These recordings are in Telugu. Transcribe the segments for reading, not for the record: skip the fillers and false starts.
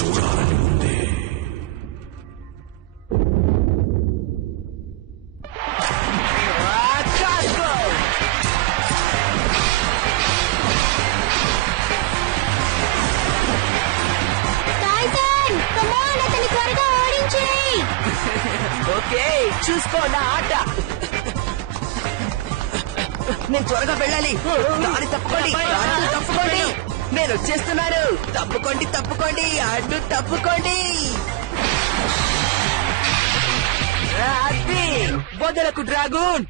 చూడాలని ఉంది. ఓకే, చూసుకో నా ఆట. నేను త్వరగా వెళ్ళాలి. దారి తప్పుకోండి, తప్పుకోండి. నేను వచ్చేస్తున్నాను. తప్పుకోండి, తప్పుకోండి, అడ్డు తప్పుకోండి. అది వదలకు డ్రాగూన్.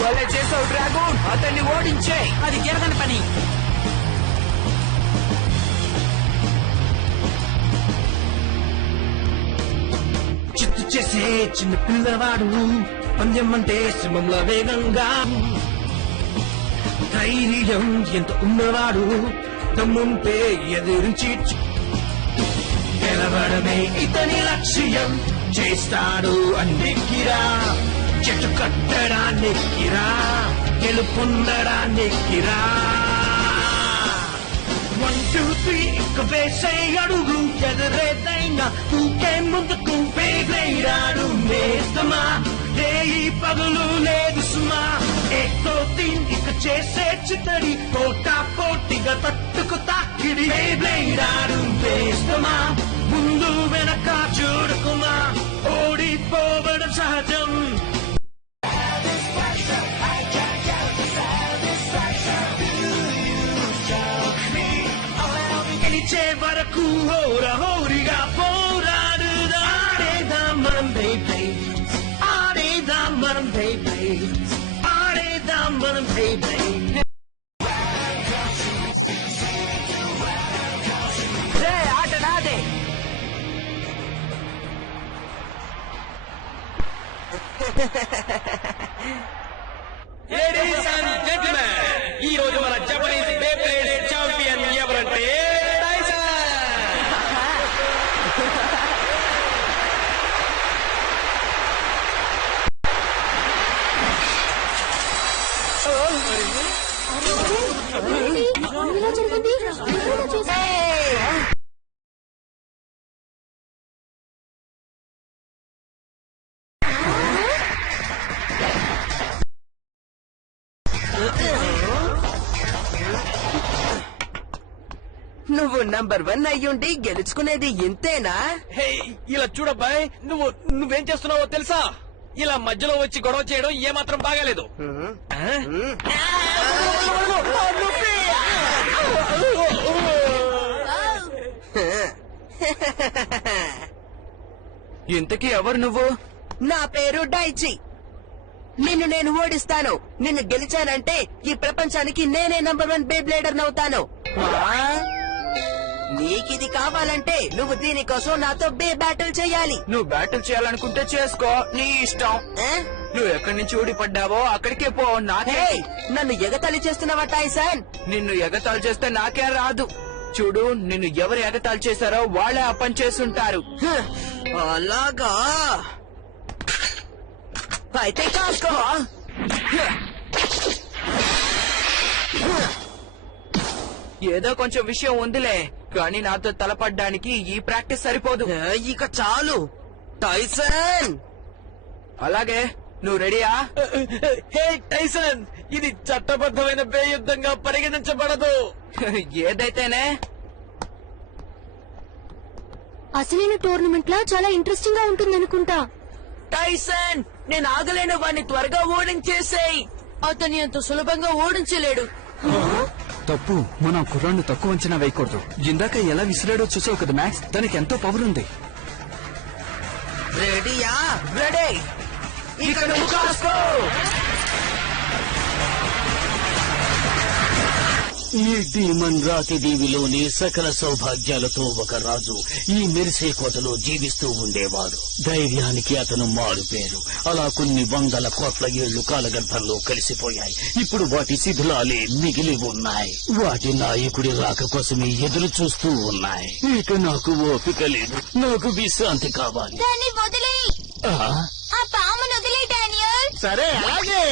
భలే చేసావు డ్రాగూన్. అతన్ని ఓడించే. అది జరగని పని. చిత్తు చేసే చిన్న పిల్లవాడు, పందెం అంటే సింహంలో వేగంగా. ధైర్యం ఎంత ఉన్నవాడు, తమ్ముంటే ఎదురించి గెలవడమే ఇతని లక్ష్యం. చేస్తాడు అన్నెక్కిరా, చెట్టు కట్టడాన్నెక్కిరా, గెలుపొందడాన్నెక్కిరా. 1 2 3 ఇక వేసే అడుగు, ఎదురేదైనా ఊకే ముందుకు వేగైరాడు నేస్తమా. ఈ పగులు లేదు సుమా. ఏతో తీన్ ఇక చేసే చిత్తడి, పోటా పోటీగా తట్టుకు తాకిడి వేగైరాడు నేస్తమా. ముందు వెనక చూడకుమా, ఓడిపోవడం సహజం. గెలిచే వరకు హోరహోరిగా పోరాడుదా. ఆడేదాం మనం బేబీ, ఆడేదాం మనం బేబీ, ఆడేదాం మనం బేబీ. ఆట నాదే. లేడీస్ అండ్ జెంటిల్మెన్, ఈ రోజు మన జపనీస్ బేబ్లేడ్ ఛాంపియన్ ఎవరంటే టైసన్. నువ్వు నంబర్ 1 అయ్యుండి గెలుచుకునేది ఇంతేనా? హే, ఇలా చూడబ్బాయ్, నువ్వేం చేస్తున్నావో తెలుసా? ఇలా మధ్యలో వచ్చి గొడవ చేయడం ఏమాత్రం బాగాలేదు. ఇంతకీ ఎవరు నువ్వు? నా పేరు డైచి. నిన్ను నేను ఓడిస్తాను. నిన్ను గెలిచానంటే ఈ ప్రపంచానికి నేనే నంబర్ 1 బేబ్లేడర్ నవుతాను. నీకిది కావాలంటే నువ్వు దీనికోసం నాతో బ్యాటిల్ చేయాలి. నువ్వు బ్యాటిల్ చేయాలనుకుంటే చేసుకో, నీ ఇష్టం. నువ్వు ఎక్కడి నుంచి ఊడిపడ్డావో అక్కడికే పో. నాకే నన్ను ఎగతాళి చేస్తున్నావా టైసన్? నిన్ను ఎగతాళి చేస్తే నాకే రాదు. చూడు, నిన్ను ఎవరు ఎగతాళి చేశారో వాళ్ళే ఆ పని చేస్తుంటారు. అలాగా అయితే కాసుకో. ఏదో కొంచెం విషయం ఉందిలే, కానీ నాతో తలపడ్డానికి ఈ ప్రాక్టీస్ సరిపోదు. ఇక చాలు టైసన్. అలాగే, నువ్వు రెడీయా? హే టైసన్, ఇది చట్టబద్ధమైన బేయుద్ధంగా పరిగణించబడదు. ఏదైతేనే అసలైన టోర్నమెంట్ లా చాలా ఇంట్రెస్టింగ్ గా ఉంటుందనుకుంటా. టైసన్, నేను ఆగలేను. వాడిని త్వరగా ఓడించేసేయ్. అతని అంత సులభంగా ఓడించలేడు. తప్పు, మనం కుర్రాన్ని తక్కువ అంచనా వేయకూడదు. ఇందాక ఎలా విసిరాడో చూసావు కదా మ్యాక్స్, దానికి ఎంతో పవర్ ఉంది. రెడీయా? రెడీ. ఇక నువ్వు కాసుకో. ఈ డీమన్ రాతి దీవిలోని సకల సౌభాగ్యాలతో ఒక రాజు ఈ మెరిసే కోటలో జీవిస్తూ ఉండేవాడు. ధైర్యానికి అతను మారుపేరు. అలా కొన్ని 100 కోట్ల ఏళ్లు కాలగర్భంలో కలిసిపోయాయి. ఇప్పుడు వాటి శిథిలాలే మిగిలి ఉన్నాయి. వాటి నాయకుడి రాక కోసమే ఎదురు చూస్తూ ఉన్నాయి. ఇక నాకు ఓపిక లేదు. నాకు విశ్రాంతి కావాలి. దాన్ని వదిలేయ్. సరే అలాగే.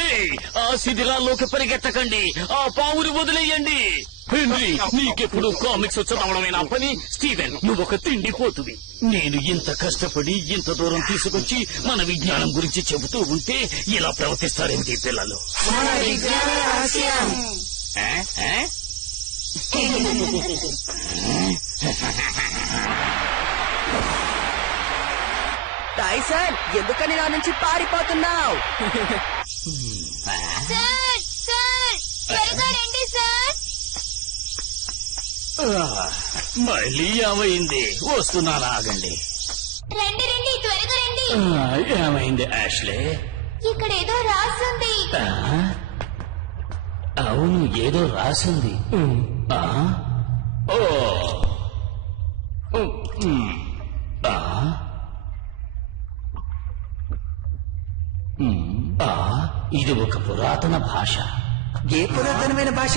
ఏయ్, ఆ శిథిలాల్లోకి పరిగెత్తకండి, ఆ పావుని వదిలేయండి. హెన్రీ, నీకెప్పుడు కామిక్స్ చదవడమేనా పని? స్టీవెన్, నువ్వొక తిండిపోతువి. నేను ఇంత కష్టపడి ఇంత దూరం తీసుకొచ్చి మన విజ్ఞానం గురించి చెబుతూ ఉంటే ఇలా ప్రవర్తిస్తారేమిటి పిల్లలు? ఆ? ఆ? టైసన్, ఎందుకని నా నుంచి పారిపోతున్నావు? సార్ సార్ త్వరగా రండి సార్. మళ్ళీ ఏమైంది? వస్తున్నాను, ఆగండి. రండి రండి త్వరగా రండి. ఏమైంది యాష్లే? ఇక్కడ ఏదో రాసుంది. అవును, ఏదో రాసింది. ఆ? ఓ. ఆ? ఆ? ఇది ఒక పురాతన భాష. ఏ పురాతనమైన భాష?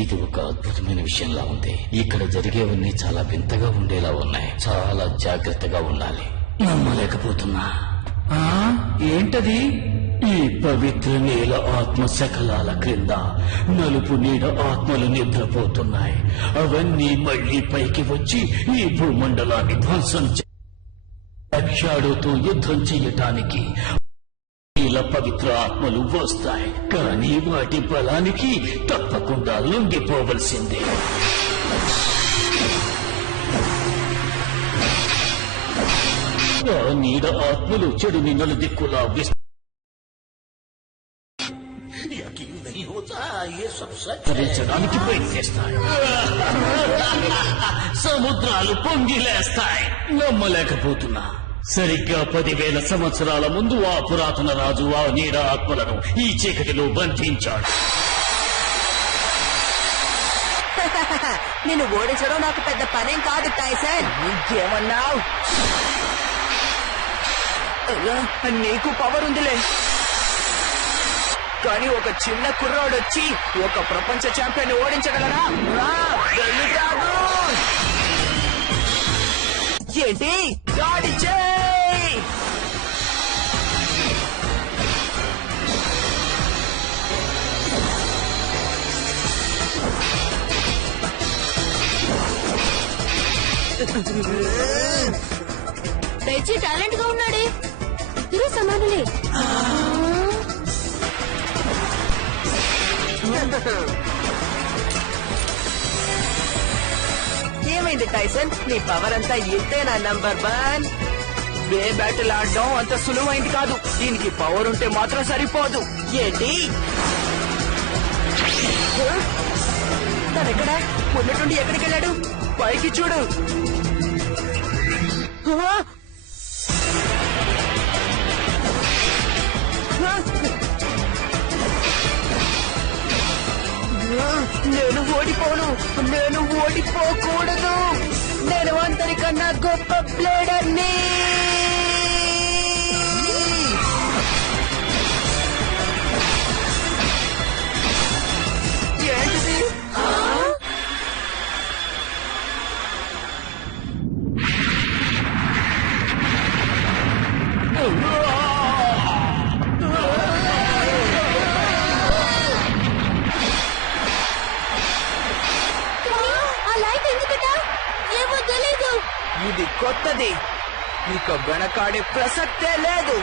ఇది ఒక అద్భుతమైన విషయంలా ఉంది. ఇక్కడ జరిగేవన్నీ చాలా వింతగా ఉండేలా ఉన్నాయి. చాలా జాగ్రత్తగా ఉండాలి. నమ్మలేకపోతున్నా. ఏంటది? ఈ పవిత్ర నేల ఆత్మ శకలాల క్రింద నలుపు నీడ ఆత్మలు నిద్రపోతున్నాయి. అవన్నీ మళ్లీ పైకి వచ్చి ఈ భూమండలాన్ని ధ్వంసం షాడోతో యుద్ధం చెయ్యటానికి ఇలా పవిత్ర ఆత్మలు వస్తాయి. కానీ వాటి బలానికి తప్పకుండా లొంగిపోవలసిందే. ఆ నీడ ఆత్మలు చెడుని నలుదిక్కులా విస్తరించడానికి ప్రయత్నిస్తాయి. సముద్రాలు పొంగిలేస్తాయి. నమ్మలేకపోతున్నా. సరిగ్గా 10,000 సంవత్సరాల ముందు ఆ పురాతన రాజు ఆ నీడ ఆత్మలను ఈ చీకటిలో బంధించాడు. నిన్ను ఓడించడం నాకు పెద్ద పనేం కాదు టైసన్. ఇంకేమన్నావు? నీకు పవర్ ఉందిలే, కానీ ఒక చిన్న కుర్రాడు వచ్చి ఒక ప్రపంచ ఛాంపియన్ ఓడించగలరా? రా, వెళ్తాడు. ఏంటి? దాడి చేయి! దయచి టాలెంట్ గా ఉన్నాడే. ఇద్దరు సమానులే. ఏమైంది టైసన్? నీ పవర్ అంతా ఇంతేనా నంబర్ 1? ఏ బ్యాటిల్ ఆడడం అంత సులువైంది కాదు. దీనికి పవర్ ఉంటే మాత్రం సరిపోదు. ఏంటి? తనెక్కడ ఉన్నట్టుండి ఎక్కడికి వెళ్ళాడు? పైకి చూడు. నేను ఓడిపోను, నేను ఓడిపోకూడదు. నేను అందరికన్నా గొప్ప ప్లేడర్ని. ఏంటిది? ఆ లైట్ ఎందుకటా? ఏమో తెలీదు. ఇది కొత్తది, ఇక వెనకాడే ప్రసక్తే లేదు.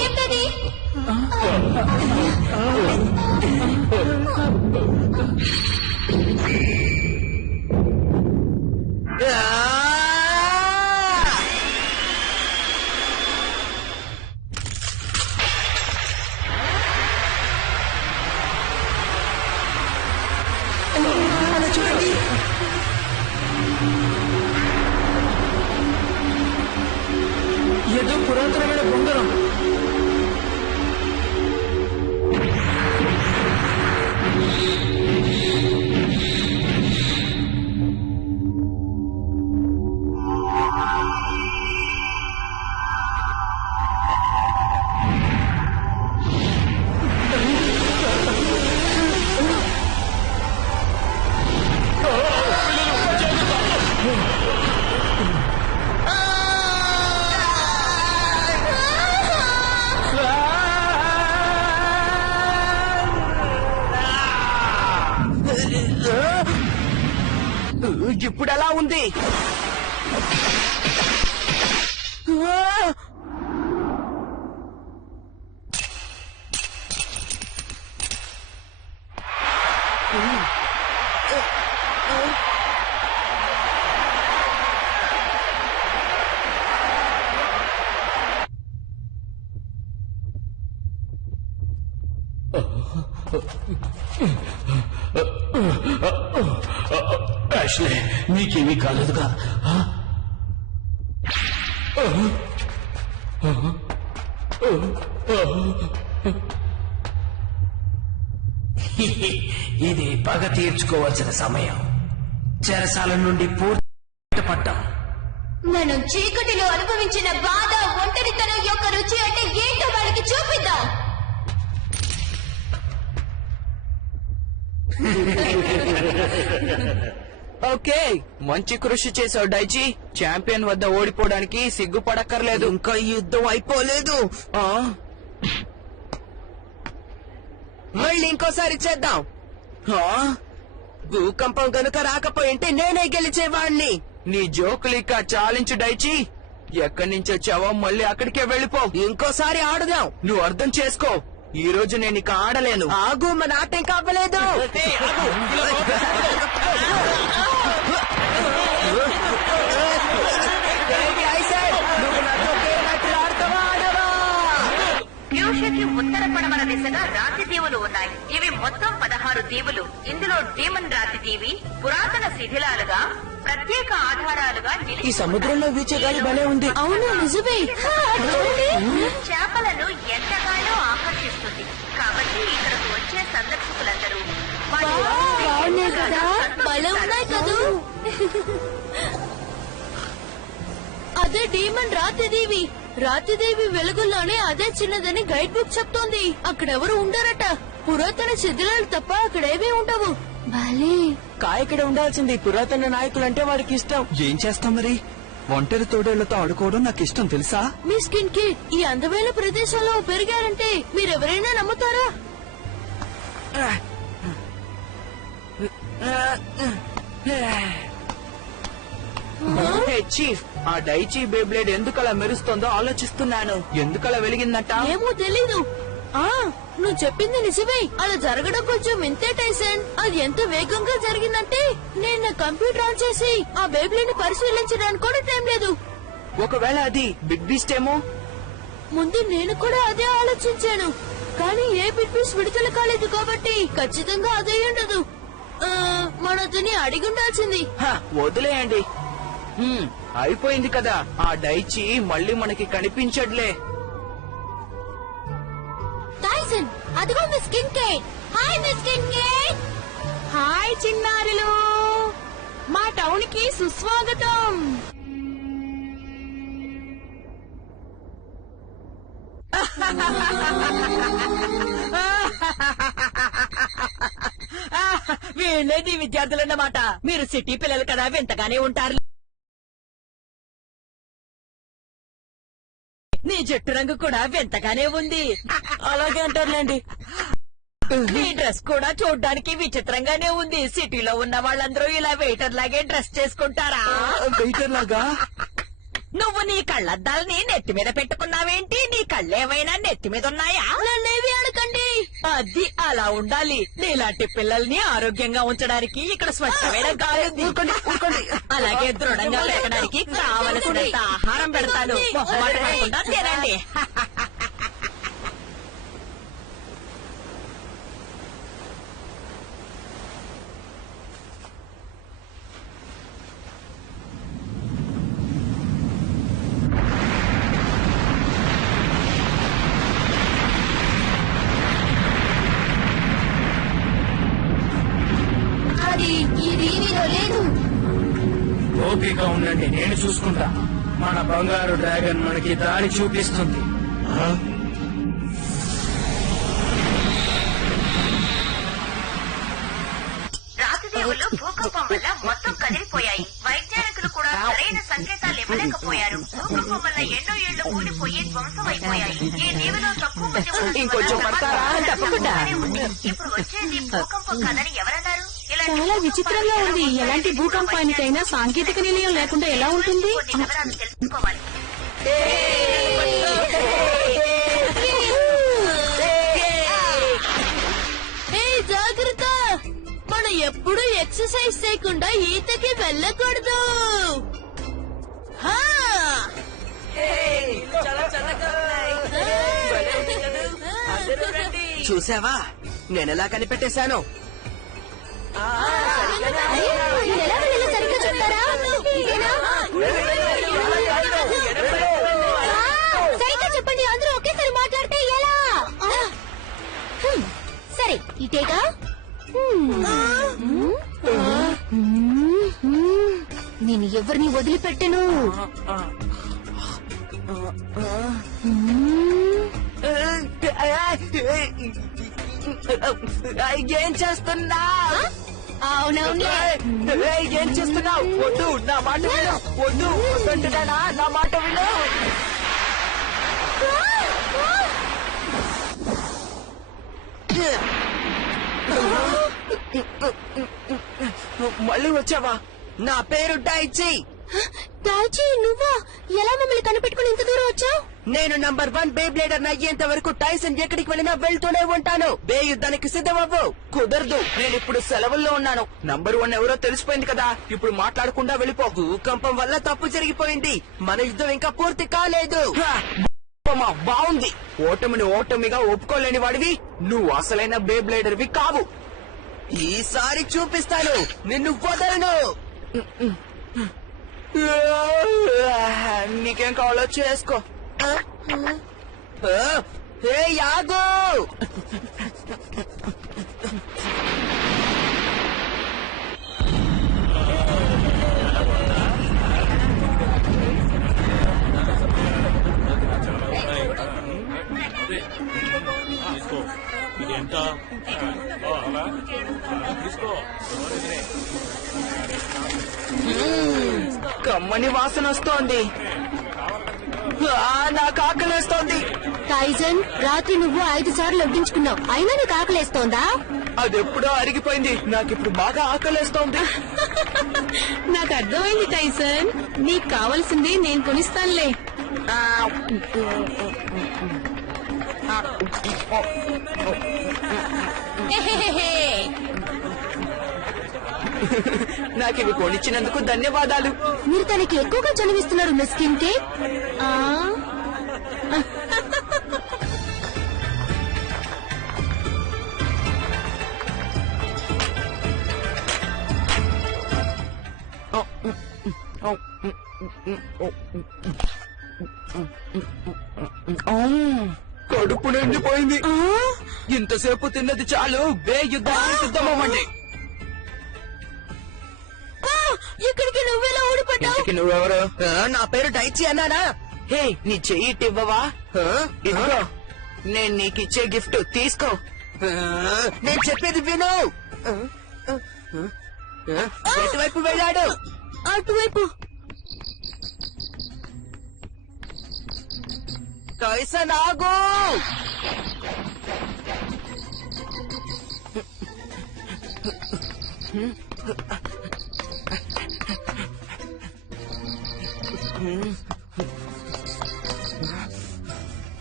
ఏంటది? పురాతనమైన బొంగరం. ఇప్పుడు ఎలా ఉంది? యాష్లీ, నీకేమీ కాలేదుగా? ఇది పగ తీర్చుకోవాల్సిన సమయం. చెరసాల నుండి పూర్తి పట్టం. మనం చీకటిలో అనుభవించిన బాధ, ఒంటరితనం యొక్క రుచి అంటే ఏంటో వాళ్ళకి చూపిద్దాం. ఓకే, మంచి కృషి చేసావు డైచి. ఛాంపియన్ వద్ద ఓడిపోవడానికి సిగ్గుపడక్కర్లేదు. ఇంకా యుద్ధం అయిపోలేదు. మళ్ళీ ఇంకోసారి చేద్దాం. భూకంపం గనుక రాకపోయింటే నేనే గెలిచేవాణ్ణి. నీ జోకులు ఇక చాలించు డైచి. ఎక్కడి నుంచి వచ్చావో మళ్ళీ అక్కడికే వెళ్ళిపో. ఇంకోసారి ఆడుదాం. నువ్వు అర్థం చేసుకో, ఈ రోజు నేను ఇక ఆడలేను. ఆగు, మన ఆట ఇంకా అవ్వలేదు. నువ్వు నాతో పేరు ఆడతావా ఆడవా? ఫ్యూషన్కి ఉత్తర పడమర దిశగా రాతి దీవులు ఉన్నాయి. ఇవి మొత్తం 16 దీవులు. ఇందులో డీమన్ రాతి దీవి పురాతన శిథిలాలుగా, ప్రత్యేక ఆధారాలుగా ఈ సముద్రంలో వీచే గాలి భలే ఉంది. అవును, నిజమే. చేపలను ఎంతగానో ఆకర్షిస్తుంది. కాబట్టి ఇక్కడకు వచ్చే సందర్శకులందరూ వాటి బాగున్నాయి కదా, భలే ఉన్నాయి కదూ. అదే డీమన్ రాతిదేవి. రాతిదేవి వెలుగుల్లోనే అదే చిన్నదని గైడ్ బుక్ చెప్తోంది. అక్కడెవరు ఉండరట. పురాతన శిథిలాలు తప్ప అక్కడేమీ ఉండవు. భలే. కాయక్కడ ఉండాల్సింది. పురాతన నాయకులంటే వాడికి ఇష్టం. ఏం చేస్తాం మరి? ఒంటరి తోడేళ్లతో ఆడుకోవడం నాకు ఇష్టం తెలుసా? మీ స్కిన్ కిడ్ ఈ అందమైన ప్రదేశంలో పెరిగారంటే మీరెవరైనా నమ్ముతారా? హే చీఫ్, ఆ డైచి బేబ్లేడ్ ఎందుకలా మెరుస్తోందో ఆలోచిస్తున్నాను. ఎందుకలా వెలిగిందట? ఏమో తెలీదు. నువ్వు చెప్పింది నిజమే. అలా జరగడం కొంచెం వింతే టైసన్. అది ఎంత వేగంగా జరిగిందంటే నేను నా కంప్యూటర్ ఆన్ చేసి ఆ బేబ్లేడ్ ని పరిశీలించడానికి కూడా టైం లేదు. ఒకవేళ అది బిగ్ బీస్ట్ ఏమో? ముందు నేను కూడా అదే ఆలోచించాను. కానీ ఏ బిగ్ పీస్ విడుదల కాలేదు కాబట్టి ఖచ్చితంగా అదే ఉండదు. మన అతని అడిగి ఉండాల్సింది. వదిలేయండి. అయిపోయింది కదా. ఆ డైచి మళ్ళీ మనకి కనిపించట్లే. టైసన్, అదిగో మీ స్కిన్ కేట్. హాయ్ మీ స్కిన్ కేట్. హాయ్ చిన్నారులు, మా టౌన్ కి సుస్వాగతం. వీళ్ళేది విద్యార్థులన్నమాట. మీరు సిటీ పిల్లలు కదా, వింతగానే ఉంటారు. నీ జట్టు రంగు కూడా వింతగానే ఉంది. అలాగే అంటారులేండి. నీ డ్రెస్ కూడా చూడ్డానికి విచిత్రంగానే ఉంది. సిటీలో ఉన్న వాళ్ళందరూ ఇలా వెయిటర్ లాగే డ్రెస్ చేసుకుంటారా? వెయిటర్ లాగా? నువ్వు నీ కళ్ళద్దాలని నెత్తి మీద పెట్టుకున్నావేంటి? నీ కళ్ళేమైనా నెత్తి మీద ఉన్నాయా? నన్నేవి అడగండి. అది అలా ఉండాలి. నీలాంటి పిల్లల్ని ఆరోగ్యంగా ఉంచడానికి ఇక్కడ స్వచ్ఛమైన గాలి ఉంది. అలాగే దృఢంగా పెరగడానికి కావలసినంత ఆహారం పెడతాను. మొహమాట పడకుండా తినండి. టీవీలో లేదు. ఓపిక ఉండండి, నేను చూసుకుంటా. మన బంగారు డ్రాగన్ మనకి దారి చూపిస్తుంది. రాతిదేవులు భూకంపం వల్ల మొత్తం కదిలిపోయాయి. వైజ్ఞానికులు కూడా సరైన సంకేతాలు ఇవ్వలేకపోయారు. భూకంపం వల్ల ఎన్నో ఏళ్లు కూలిపోయి ధ్వంసమైపోయాయి. ఈ దీవిలో తక్కువ మంది ఉన్నందువల్ల ఇంకొంచెం పడతారా? తప్పకుండా. ఇప్పుడు వచ్చేది భూకంపం కాదని ఎవరన్నారు? చాలా విచిత్రంగా ఉంది. ఎలాంటి భూకంపానికైనా సాంకేతిక నిలయం లేకుండా ఎలా ఉంటుంది? కొన్ని వివరాలు తెలుసుకోవాలి. జాగ్రత్త, మనం ఎప్పుడు ఎక్సర్సైజ్ చేయకుండా ఈతకి వెళ్ళకూడదు. చూసావా నేనెలా కనిపెట్టేశాను? సరిగ్గా చెప్తారా? సరిగ్గా చెప్పండి, అందరూ ఒకేసారి మాట్లాడితే ఎలా? సరే, ఇటేగా. నేను ఎవరిని వదిలిపెట్టను. ఏం చేస్తున్నా? అవునవును, ఏం చేస్తున్నావు? వద్దు, నా మాట విను. వద్దు వద్దంటున్నానా? నా మాట విను. మళ్ళీ వచ్చావా? నా పేరు డైచి. డాచీ, నువ్వా? ఎలా మమ్మల్ని కనిపెట్టుకుని ఇంత దూరం వచ్చావు? నేను నంబర్ 1 బే బ్లేడర్ అయ్యేంత వరకు టైసన్ ఎక్కడికి వెళ్ళినా వెళ్తూనే ఉంటాను. బే యుద్ధానికి సిద్ధమవ్వు. కుదరదు, నేను ఇప్పుడు సెలవుల్లో ఉన్నాను. నంబర్ 1 ఎవరో తెలిసిపోయింది కదా, ఇప్పుడు మాట్లాడకుండా వెళ్ళిపో. భూకంపం వల్ల తప్పు జరిగిపోయింది. మన యుద్ధం ఇంకా పూర్తి కాలేదు. బాగుంది. ఓటమిని ఓటమిగా ఒప్పుకోలేని వాడివి నువ్వు అసలైన బే బ్లేడర్వి కావు. ఈసారి చూపిస్తాను, నిన్ను వదలను. నీకేం కావాలో చేసుకో. యాగో, కమ్మని వాసన వస్తోంది. నాకు ఆకలేస్తోంది. టైసన్, రాత్రి నువ్వు 5 సార్లు వడ్డించుకున్నావు, అయినా నీకు ఆకలేస్తోందా? అదెప్పుడో అరిగిపోయింది. నాకిప్పుడు బాగా ఆకలేస్తోంది. నాకు అర్థమైంది టైసన్, నీకు కావలసింది నేను కొనిస్తానులే. నాకు ఇవి కొనిచ్చినందుకు ధన్యవాదాలు. మీరు తనకి ఎక్కువగా చదివిస్తున్నారు మిస్ స్కిన్ కేక్. కడుపు నిండిపోయింది. ఇంతసేపు తిన్నది చాలు. బే యుద్ధానికి సిద్ధమవ్వండి. ఇక్కడికి నువ్వెలా ఊడిపడ్డావు? నువ్వెవరు? నా పేరు డైచి అన్నానా? హే, నీ చెయ్యి ఇవ్వవా? ఇదిగో, నేను నీకిచ్చే గిఫ్ట్ తీసుకో. నేను చెప్పేది విను. ఎటువైపు వెళ్ళాడు? అటువైపు. టైసన్, ఆగు.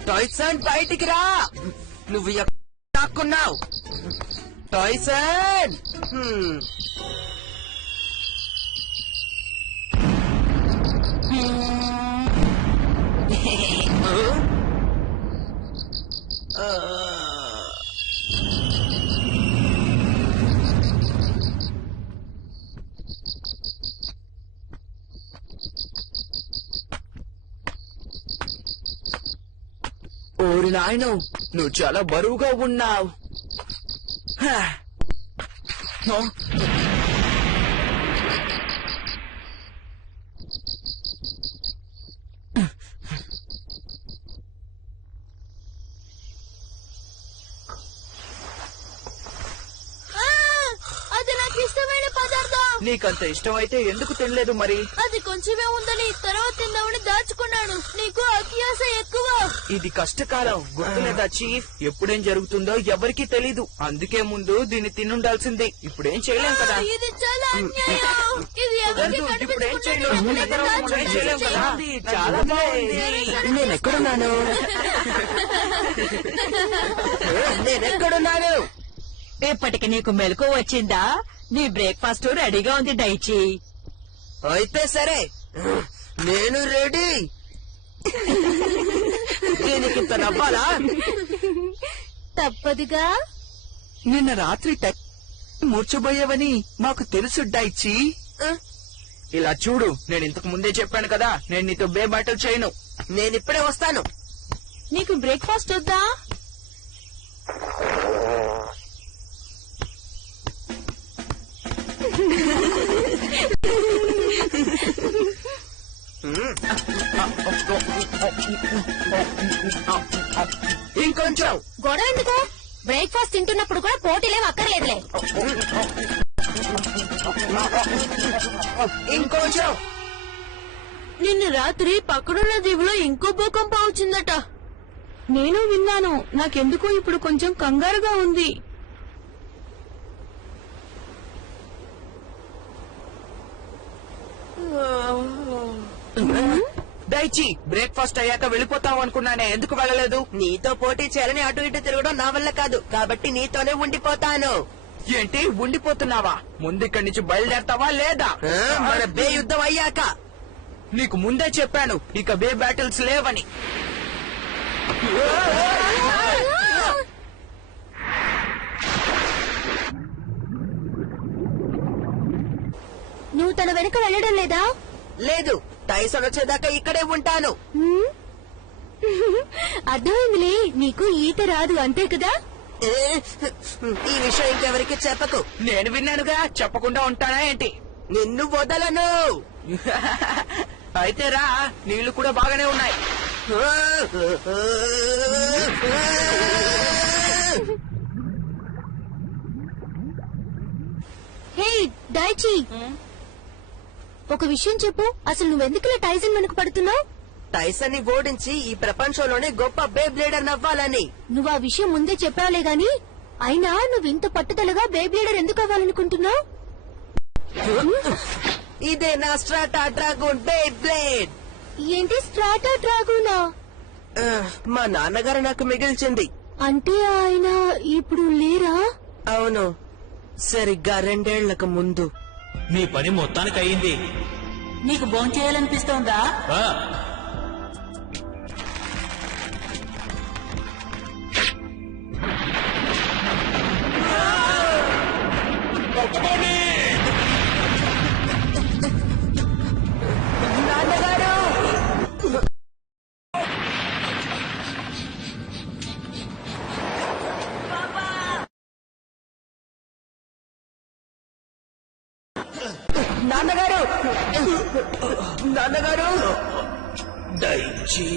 టైసన్, బయటికి రా. నువ్వు ఎక్కడ దాక్కున్నావు? టైసన్. ఓరి నాయను, నువ్వు చాలా బరువుగా ఉన్నావు. నీకంత ఇష్టం అయితే ఎందుకు తినలేదు మరి? అది కొంచెమే ఉందని తర్వాత తిందామని దాచుకున్నాను. నీకు అత్యాస ఎక్కువ. ఇది కష్టకాలం గుర్తులేదా చీఫ్? ఎప్పుడేం జరుగుతుందో ఎవరికీ తెలీదు. అందుకే ముందు దీన్ని తినుండాల్సింది. ఇప్పుడేం చేయలేం కదా. ఇది చాలా అన్యాయం. ఇది ఎవరికి ఇప్పుడేం కనిపించకుండా చేయలేం కదా. చాలా బాగుంది. నేనెక్కడున్నాను? నేనెక్కడున్నాను? ఇప్పటికి నీకు మెలకు వచ్చిందా? నీ బ్రేక్ఫాస్ట్ రెడీగా ఉంది డైచి. అయితే సరే, నేను రెడీ. దీనికి ఇంత నవ్వాలా? తప్పదుగా. నిన్న రాత్రి మూర్చబోయేవని మాకు తెలుసు డైచి. ఇలా చూడు, నేను ఇంతకు ముందే చెప్పాను కదా, నేను నీతో బే బ్యాటిల్ చేయను. నేనిప్పుడే వస్తాను. నీకు బ్రేక్ఫాస్ట్ వద్దా? ఇంకొంచెం. గొడవ ఎందుకు? బ్రేక్ఫాస్ట్ తింటున్నప్పుడు కూడా పోటీలేం అక్కర్లేదులే. ఇంకొంచెం. నిన్న రాత్రి పక్కనున్న దీవులో ఇంకో భూకంపం వచ్చిందట. నేను విన్నాను. నాకెందుకో ఇప్పుడు కొంచెం కంగారుగా ఉంది. డైచి, బ్రేక్ఫాస్ట్ అయ్యాక వెళ్ళిపోతాం అనుకున్నానే, ఎందుకు వెళ్ళలేదు? నీతో పోటీ చేయాలని అటు ఇటు తిరగడం నా వల్ల కాదు, కాబట్టి నీతోనే ఉండిపోతాను. ఏంటి ఉండిపోతున్నావా? ముందు ఇక్కడి నుంచి బయలుదేరతావా లేదా? మన బే యుద్ధం అయ్యాక. నీకు ముందే చెప్పాను ఇక బే బ్యాటిల్స్ లేవని. నువ్వు తన వెనక వెళ్ళడం లేదా? లేదు, టైసన్ వచ్చేదాకా ఇక్కడే ఉంటాను. అర్థమైందిలే, నీకు ఈత రాదు అంతే కదా. ఈ విషయం ఇంకెవరికి చెప్పకు. నేను విన్నానుగా, చెప్పకుండా ఉంటానా ఏంటి? నిన్ను వదలను. అయితే రా, నీళ్లు కూడా బాగానే ఉన్నాయి. హే డైచి, ఒక విషయం చెప్పు. అసలు నువ్వెందుకులా టైసన్ వెనుక పడుతున్నావు? టైసన్ ని ఓడించి ఈ ప్రపంచంలోనే గొప్ప బే బ్లేడర్ నవ్వాలని. నువ్వు ఆ విషయం ముందే చెప్పావులే గాని, అయినా నువ్వు ఇంత పట్టుదలగా బే బ్లేడర్ ఎందుకు అవ్వాలనుకుంటున్నావు? ఇదే నా స్ట్రాటా డ్రాగన్ బే బ్లేడ్. ఏంటి స్ట్రాటా డ్రాగూనా? మా నాన్నగారు నాకు మిగిల్చింది. అంటే ఆయన ఇప్పుడు లేరా? అవును, సరిగ్గా 2 ఏళ్లకు ముందు. నీ పని మొత్తానికి అయింది. నీకు భోంచేయాలనిపిస్తోందా? నాన్నగారు, నాన్నగారు. Daichi,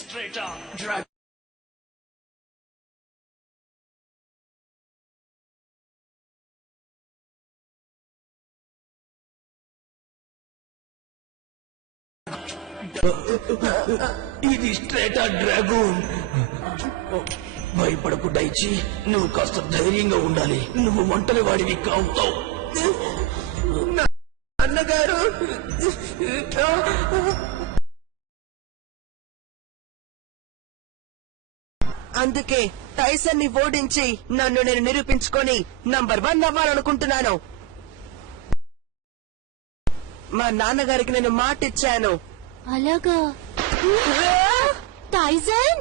Strata dragon. ఇది స్ట్రైటా డ్రాగన్. భయపడకు డైచి, నువ్వు కాస్త ధైర్యంగా ఉండాలి. నువ్వు ఒంటరి వాడివి కావు. అన్నగారు, అందుకే టైసన్ ని ఓడించి నన్ను నేను నిరూపించుకొని నంబర్ 1 అవ్వాలనుకుంటున్నాను. మా నాన్నగారికి నేను మాటిచ్చాను. అలాగా? టైసన్,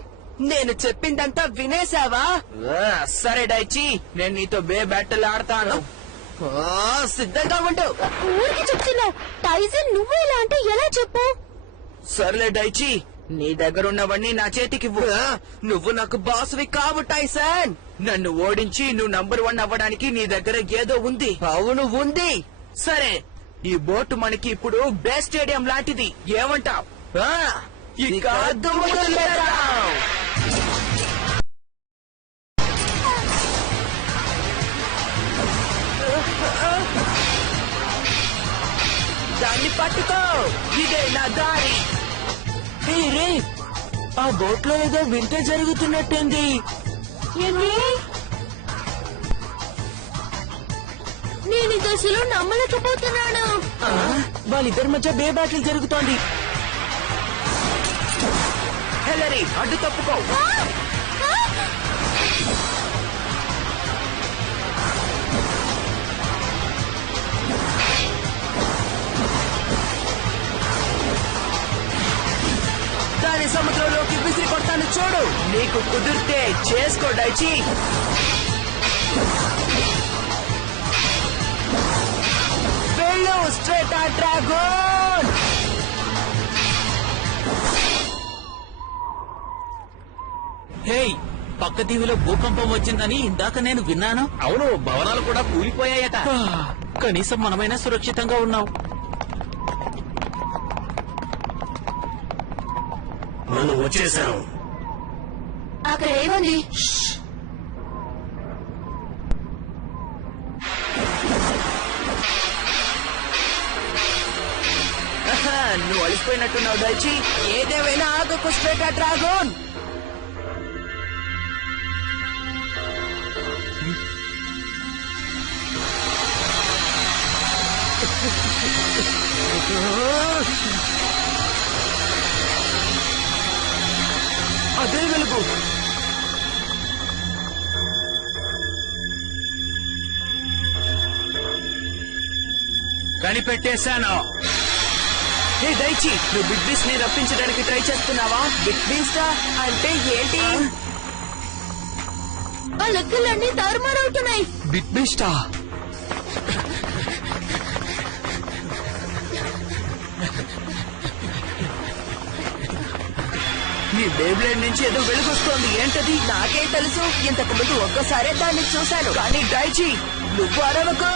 నేను చెప్పిందంతా వినేశావా? సరే డైచి, నేను నీతో బే బ్యాటిల్ ఆడతాను. సిద్ధంగా ఉండు. ఊరికి చెప్తున్నావు. టైసన్ నువ్వు ఇలా అంటే ఎలా చెప్పు? సర్లే డైచి, నీ దగ్గరున్నవన్నీ నా చేతికివ్వు. నువ్వు నాకు బాసువి కావు టైసన్. నన్ను ఓడించి నువ్వు నంబర్ 1 అవ్వడానికి నీ దగ్గర ఏదో ఉంది. అవును, ఉంది. సరే, ఈ బోటు మనకి ఇప్పుడు బే స్టేడియం లాంటిది. ఏమంటావ్? ఇక దుమ్ముదులేద్దాం. దాన్ని పట్టుకో, ఇదే నా దారి. రే, ఆ బోట్ లో ఏదో వింత జరుగుతున్నట్టుంది. నేను ఇది అసలు నమ్మలేకపోతున్నాను. వాళ్ళిద్దరి మధ్య బే బ్యాటిల్ జరుగుతోంది. హెలరీ, అడ్డు తప్పుకో. దాని సముద్రంలోకి విసిరి కొడతాను చూడు. నీకు కుదిరితే చేసుకో డైచి. వెళ్ళు స్ట్రేట్ ఆ డ్రాగన్. హే, పక్క దీవిలో భూకంపం వచ్చిందని ఇందాక నేను విన్నాను. అవును, భవనాలు కూడా కూలిపోయాయట. కనీసం మనమైనా సురక్షితంగా ఉన్నాం. మనం వచ్చేసాం. అక్కడ ఏముంది? నువ్వు అలిసిపోయినట్టున్నావు డైచి. ఏదేమైనా ఆగకు స్ట్రేట్ ఆ డ్రాగన్. అదే వెలుగు. కనిపెట్టేశాను. హే డైచి, నువ్వు బిగ్ బీస్ట్ ని రప్పించడానికి ట్రై చేస్తున్నావా? బిగ్ బీస్టా అంటే ఏంటి? ఆ లెక్కలన్నీ తారుమారవుతున్నాయి. బిగ్ బీస్టా? నీ బేబ్లేడ్ నుంచి ఏదో వెలుగొస్తోంది. ఏంటది? నాకేం తెలుసు. ఇంతకు ముందు ఒక్కసారే దాన్ని చూశాను. కానీ డైచి, నువ్వు అరవకు.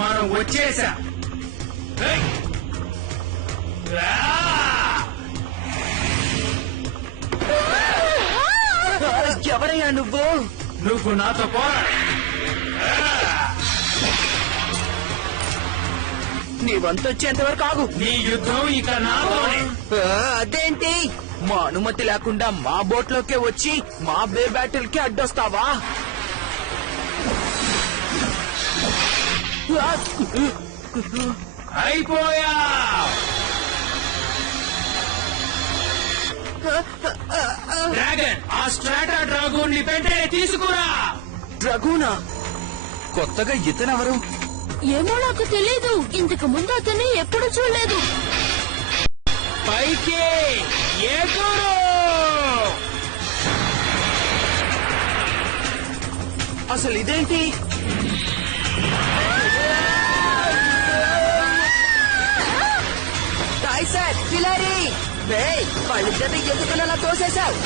మనం వచ్చేసాం. ఏయ్! ఎవరయ్యా నువ్వు? నువ్వు నాతో పోరాడు. నీ వంతు వచ్చేంత వరకు ఆగు. నీ యుద్ధం ఇక నాతోనే. అదేంటి? మా అనుమతి లేకుండా మా బోట్ లోకే వచ్చి మా బే బ్యాటిల్ కి అడ్డొస్తావా? అయిపోయా. డ్రాగన్, ఆ స్ట్రాటా డ్రాగన్ ని వెంటనే తీసుకురా. డ్రాగూనా? కొత్తగా ఇతనెవరు? ఏమో నాకు తెలీదు. ఇంతకు ముందు అతన్ని ఎప్పుడు చూడలేదు. పైకి ఎగురు. అసలు ఇదేంటి? టైసన్, హిలరీ, వాళ్ళిద్దరిని ఎందుకు అలా తోసేశావు?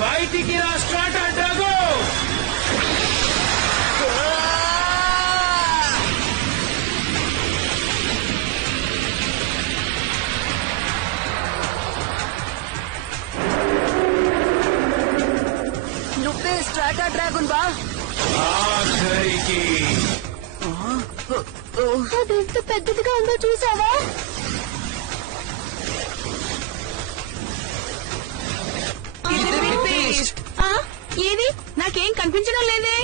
బయటికి రా స్ట్రాటా డ్రాగన్. నువ్వే స్ట్రాటా డ్రాగన్ బా? ఆఖరికి అది ఎంత పెద్దదిగా ఉందో చూసావా? ఇది బిగ్ బీస్ట్. ఏది? నాకేం కనిపించడం లేదే.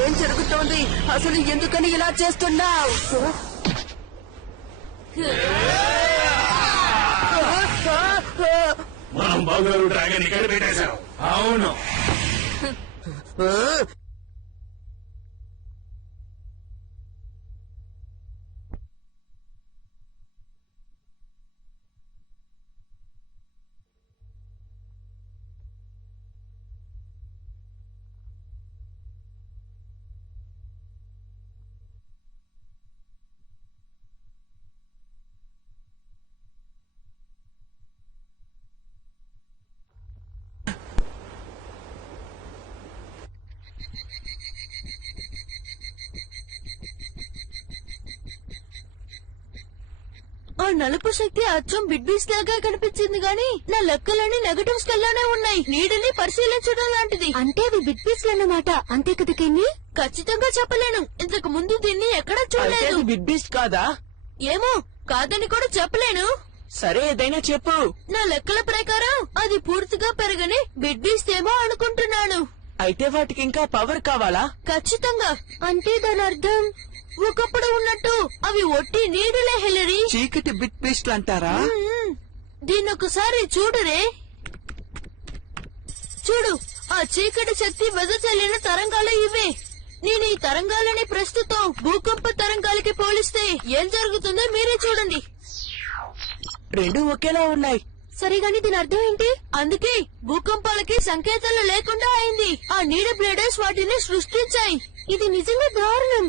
ఏం జరుగుతోంది? అసలు ఎందుకని ఇలా చేస్తున్నావు? మనం బంగారు డ్రాగన్ ఇక్కడ పెట్టేశాం. అవును. నలుపు శక్తి అచ్చం బిడ్బీస్ లాగా కనిపించింది గాని నా లెక్కలన్నీ నెగటివ్ స్కెల్లోనే ఉన్నాయి. నీడని పరిశీలించడం లాంటిది. అంటే అవి బిడ్బీస్ అన్నమాట. అంతే కదా కెన్ని? ఖచ్చితంగా చెప్పలేను. ఇంతకు ముందు దీన్ని ఎక్కడా చూడలేదు. బిగ్ బీస్ట్ కాదా? ఏమో, కాదని కూడా చెప్పలేను. సరే ఏదైనా చెప్పు. నా లెక్కల ప్రకారం అది పూర్తిగా పెరగని బిడ్బీస్ట్ ఏమో అనుకుంటున్నాను. అయితే వాటికి ఇంకా పవర్ కావాలా? ఖచ్చితంగా. అంటే దాని అర్థం ఒకప్పుడు ఉన్నట్టు అవి ఒట్టి నీడలే హెలరీ. చీకటి బిట్ పేస్ట్లు అంటారా? దీన్నొకసారి చూడురే. చూడు, ఆ చీకటి శక్తి వెదజల్లిన తరంగాలు ఇవే. నేను ఈ తరంగాలని ప్రస్తుతం భూకంప తరంగాలకి పోలిస్తే ఏం జరుగుతుందో మీరే చూడండి. రెండు ఒకేలా ఉన్నాయి. సరిగాని దీని అర్థం ఏంటి? అందుకే భూకంపాలకి సంకేతాలు లేకుండా అయింది. ఆ నీడ బ్లేడర్స్ వాటిని సృష్టించాయి. ఇది నిజంగా దారుణం.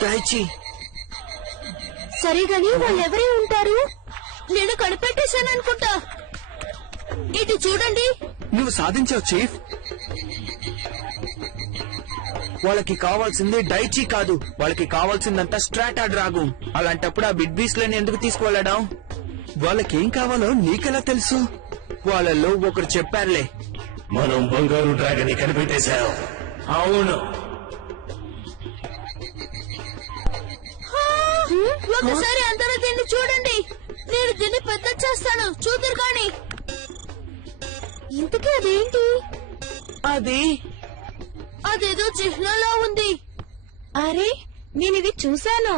దయచి సరిగాని వాళ్ళెవరై ఉంటారు? నేను కనిపెట్టేశాను అనుకుంటా. ఇటు చూడండి. నువ్వు సాధించావు చీఫ్. వాళ్ళకి కావాల్సింది డైచీ కాదు, వాళ్ళకి కావాల్సిందంతా స్ట్రాటా డ్రాగన్. అలాంటప్పుడు ఆ బిగ్ బీస్ట్ లని ఎందుకు తీసుకువెళ్ళడం? వాళ్ళకేం కావాలో నీకెలా తెలుసు? వాళ్ళలో ఒకరు చెప్పారులే. మనం బంగారు డ్రాగన్ ని కనిపెట్టేశాం. అవును, ఒకసారి అందరూ దీన్ని చూడండి. నేను దీన్ని పెద్ద చేస్తాను, చూద్దరు కానీ. ఇంతకీ అదేంటి? అదేదో చిహ్నంలా ఉంది. అరే, నేనిది చూశాను.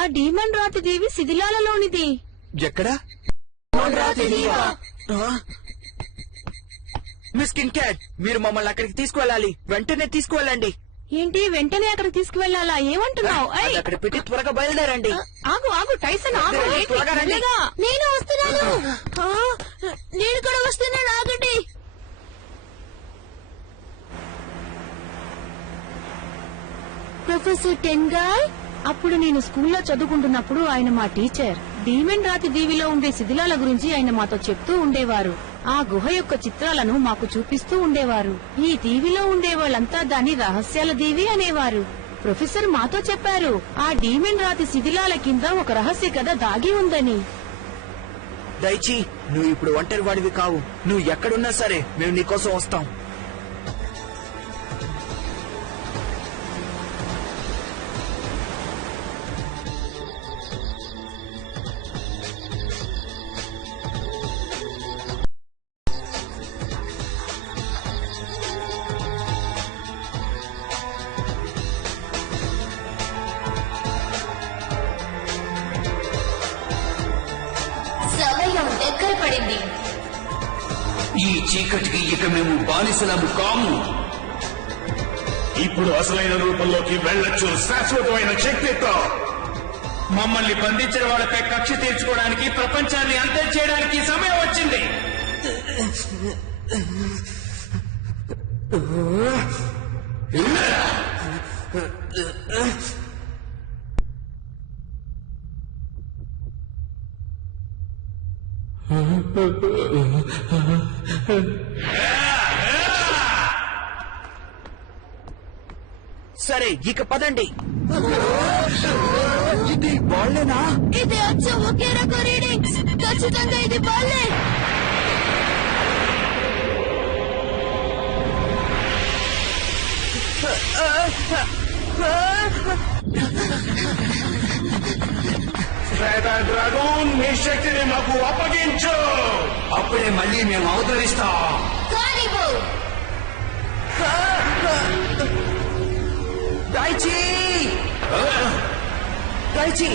ఆ డీమన్ రాతి దేవి శిథిలాలలోనిది. ఎక్కడా? మిస్ కిన్ క్యాట్, మీరు మమ్మల్ని అక్కడికి తీసుకువెళ్ళాలి. వెంటనే తీసుకువెళ్ళండి. ఏంటి వెంటనే అక్కడికి తీసుకువెళ్ళాలా? ఏమంటున్నావు? అది అక్కడ పెట్టి త్వరగా బయలుదేరండి. ఆగు టైసన్, ఆగు. త్వరగా రండి. నేను వస్తున్నాను. నేను కూడా వస్తున్నాను, ఆగండి. ప్రొఫెసర్ టెన్గాయ్, అప్పుడు నేను స్కూల్లో చదువుకుంటున్నప్పుడు ఆయన మా టీచర్. డీమన్ రాతి దీవిలో ఉండే శిథిలాల గురించి ఆయన మాతో చెప్తూ ఉండేవారు. ఆ గుహ యొక్క చిత్రాలను మాకు చూపిస్తూ ఉండేవారు. ఈ దీవిలో ఉండే వాళ్ళంతా దాన్ని రహస్యాల దీవి అనేవారు. ప్రొఫెసర్ మాతో చెప్పారు, ఆ డీమన్ రాతి శిథిలాల కింద ఒక రహస్య కథ దాగి ఉందని. దయచి, నువ్వు ఇప్పుడు ఒంటరి వాడివి కావు. నువ్వు ఎక్కడున్నా సరే మేము నీకోసం వస్తాం. సమయం దగ్గర పడింది. ఈ చీకటికి ఇక మేము బానిసలము కాము. ఇప్పుడు అసలైన రూపంలోకి వెళ్ళొచ్చు, శాశ్వతమైన శక్తితో. మమ్మల్ని బంధించిన వాళ్ళపై కక్ష తీర్చుకోవడానికి, ప్రపంచాన్ని అంతం చేయడానికి సమయం వచ్చింది. సరే, ఇక పదండి. ఇది వాళ్ళేనా? ఇది అచ్చం ఒకే రకం రీడింగ్స్. ఖచ్చితంగా ఇది బాలే. శ్వేత డ్రాగన్, నీ శక్తిని మాకు అప్పగించు. అప్పుడే మళ్ళీ మేము అవతరిస్తాం. డైచీ,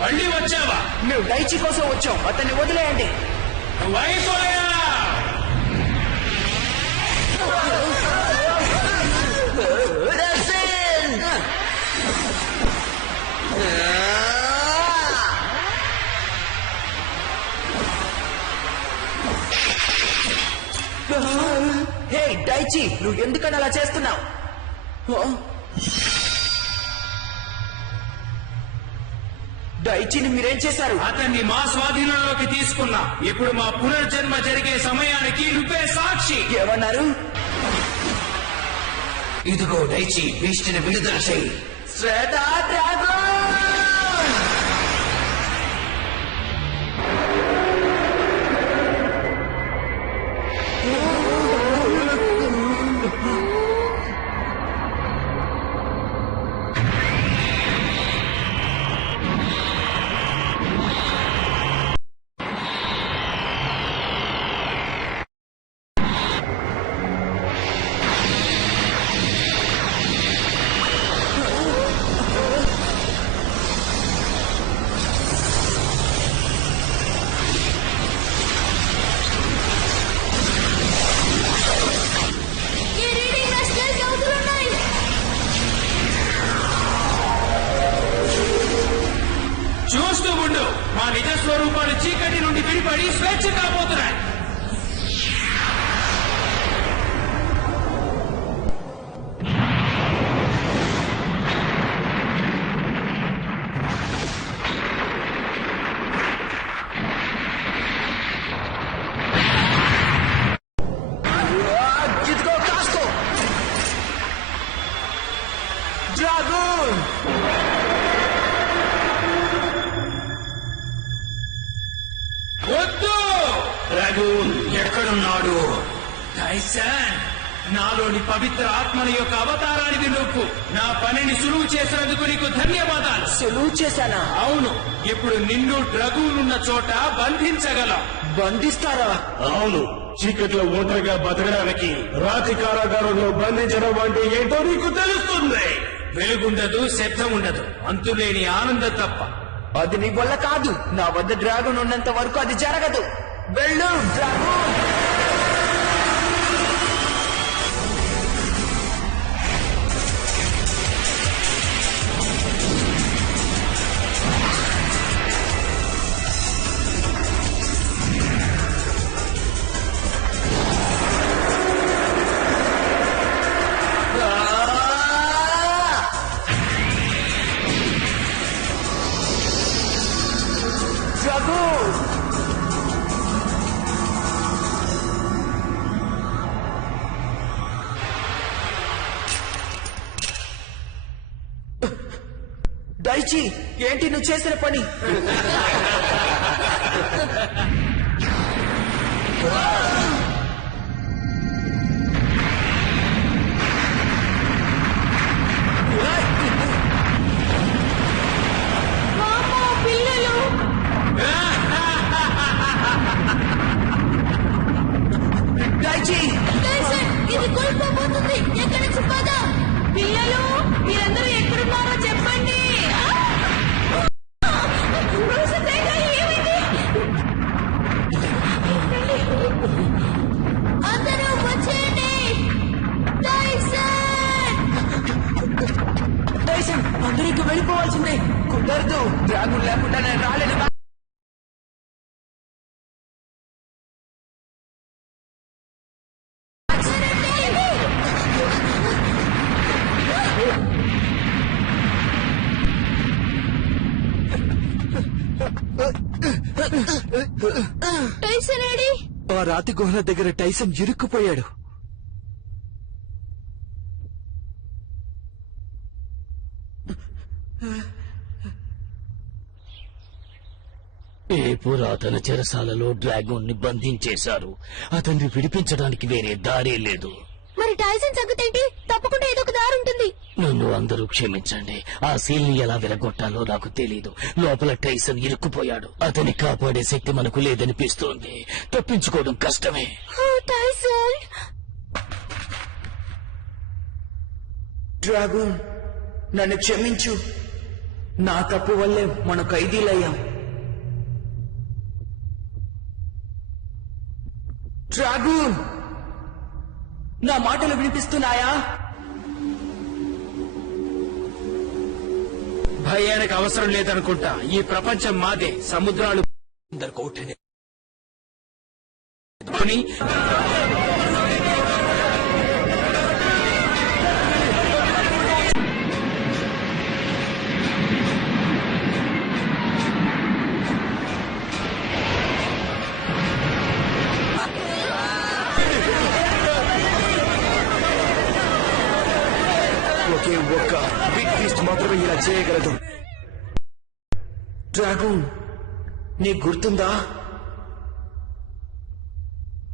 మళ్ళీ వచ్చావా? మేము డైచీ కోసం వచ్చాం. అతన్ని వదిలేయండి. వైకోయా! హే, డైచి నువ్వు ఎందుకని అలా చేస్తున్నావు? డైచిని మీరేం చేశారు? అతన్ని మా స్వాధీనంలోకి తీసుకున్నాం. ఇప్పుడు మా పునర్జన్మ జరిగే సమయానికి నువ్వే సాక్షి. ఏమన్నారు? ఇదిగో డైచి, బీస్ట్ని విడుదల చేయి. శ్వేత డ్రాగన్! ఈ రీడింగ్ నా స్కేల్ కి అవతలున్నాయి. చూస్తూ ఉండు, మా నిజ స్వరూపాలు చీకటి నుండి విడిపడి స్వేచ్ఛ కాబోతున్నాయి. ఇదిగో కాస్కో డ్రాగన్! వద్దు! డ్రాగన్ ఎక్కడున్నాడు? టైసన్, నాలోని పవిత్ర ఆత్మల యొక్క అవతారానికి నువ్వు నా పనిని సులువు చేసినందుకు నీకు ధన్యవాదాలు. సులువు చేశానా? అవును, ఇప్పుడు నిన్ను డ్రాగన్ ఉన్న చోట బంధించగలం. బంధిస్తారా? అవును, చీకట్లో ఒంటరిగా బతకడానికి రాతి కారాగారంలో బంధించడం అంటే ఏంటో నీకు తెలుస్తుంది. వెలుగుండదు, శబ్దం ఉండదు, అంతులేని ఆనందం తప్ప. అది నీ వల్ల కాదు. నా వద్ద డ్రాగన్ ఉన్నంత వరకు అది జరగదు. వెళ్ళు డ్రాగన్! డ్రాగన్! డైచి, ఏంటి నువ్వు చేసిన పని? వామ్మో, పిల్లలు! డైచి! టైసన్, ఇది కోల్పోబోతుంది. ఎక్కడి నుంచి పద. పిల్లలు, మీరందరూ ఎక్కడున్నారో చెప్పండి. అందరూ వచ్చేయండి. టైసన్! టైసన్, అందరికి వెళ్ళిపోవాల్సిందే. కుదరదు, డ్రాగన్ లేకుండా నేను రాలేను. Tyson AD? ఆ రాతి గుహల దగ్గర టైసన్ ఇరుక్కుపోయాడు. ఏ పురాతన చెరసాలలో డ్రాగన్ ని బంధించేశారు. అతన్ని విడిపించడానికి వేరే దారే లేదు. మరి టైసన్ సంగతేంటి? తప్పకుండా ఏదో ఒక దారి ఉంటుంది. నన్ను అందరూ క్షమించండి. ఆ సీల్ ని ఎలా విరగొట్టాలో నాకు తెలీదు. లోపల టైసన్ ఇరుక్కుపోయాడు. అతన్ని కాపాడే శక్తి మనకు లేదనిపిస్తోంది. తప్పించుకోవడం కష్టమే. ఓ, టైసన్! డ్రాగన్, నన్ను క్షమించు. నా తప్పు వల్లే మన ఖైదీలయ్యాం. డ్రాగన్, నా మాటలు వినిపిస్తున్నాయా? భయానికి అవసరం లేదనుకుంటా. ఈ ప్రపంచం మాదే. సముద్రాలు చేయగలదు. డ్రాగన్, నీకు గుర్తుందా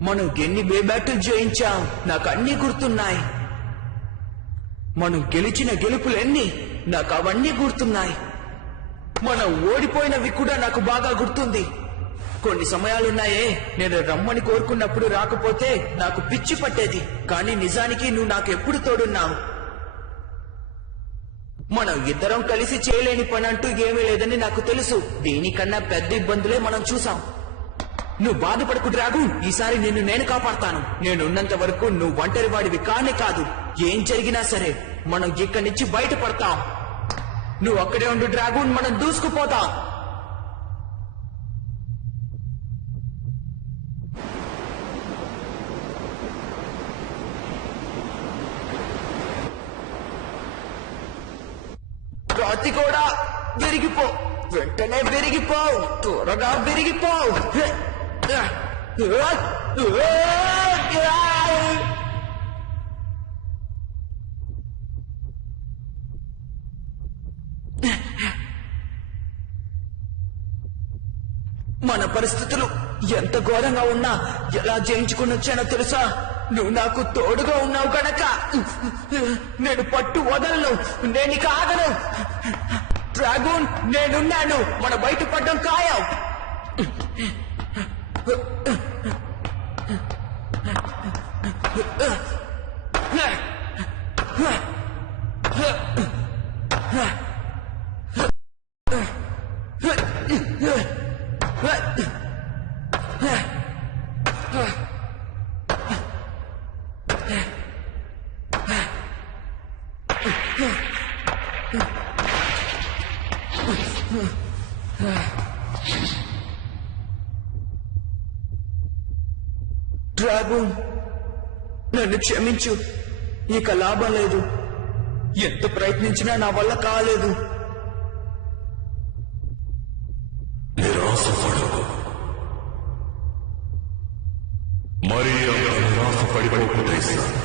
మనం ఎన్ని బే బ్యాటిల్ జయించాం? నాకు అన్ని గుర్తున్నాయి. మనం గెలిచిన గెలుపులెన్ని నాకు అవన్నీ గుర్తున్నాయి. మనం ఓడిపోయినవి కూడా నాకు బాగా గుర్తుంది. కొన్ని సమయాలున్నాయే నేను రమ్మని కోరుకున్నప్పుడు రాకపోతే నాకు పిచ్చి పట్టేది. కానీ నిజానికి నువ్వు నాకు ఎప్పుడు తోడున్నావు. మనం ఇద్దరం కలిసి చేయలేని పని అంటూ ఏమీ లేదని నాకు తెలుసు. దీనికన్నా పెద్ద ఇబ్బందులే మనం చూసాం. నువ్వు బాధపడకు డ్రాగన్, ఈసారి నిన్ను నేను కాపాడతాను. నేనున్నంత వరకు నువ్వు ఒంటరి వాడివి కానే కాదు. ఏం జరిగినా సరే మనం ఇక్కడి నుంచి బయటపడతాం. నువ్వు అక్కడే ఉండు డ్రాగన్, మనం దూసుకుపోతాం. రాతి కూడా విరిగిపో, వెంటనే విరిగిపో, త్వరగా విరిగిపో. మన పరిస్థితులు ఎంత ఘోరంగా ఉన్నా ఎలా జయించుకుని వచ్చానో తెలుసా? నువ్వు నాకు తోడుగా ఉన్నావు గనక నేను పట్టు వదలను. నేను ఇక ఆగను. డ్రాగన్, నేనున్నాను. మన బయటపడ్డం ఖాయం. డ్రాగన్, నన్ను క్షమించు. ఇక లాభం లేదు. ఎంత ప్రయత్నించినా నా వల్ల కాలేదు. నిరాశపడకు. మరి నిరాశపడిపోకుండా ఇస్తాను.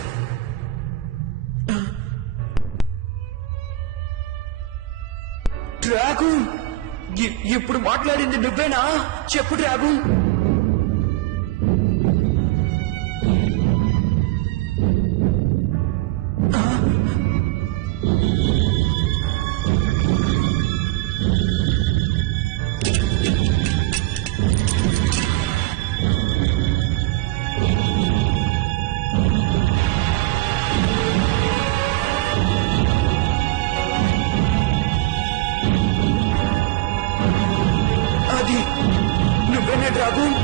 డ్రాగన్, ఇప్పుడు మాట్లాడింది నువ్వేనా? చెప్పు డ్రాగన్. అది నువ్వేనా డ్రాగన్?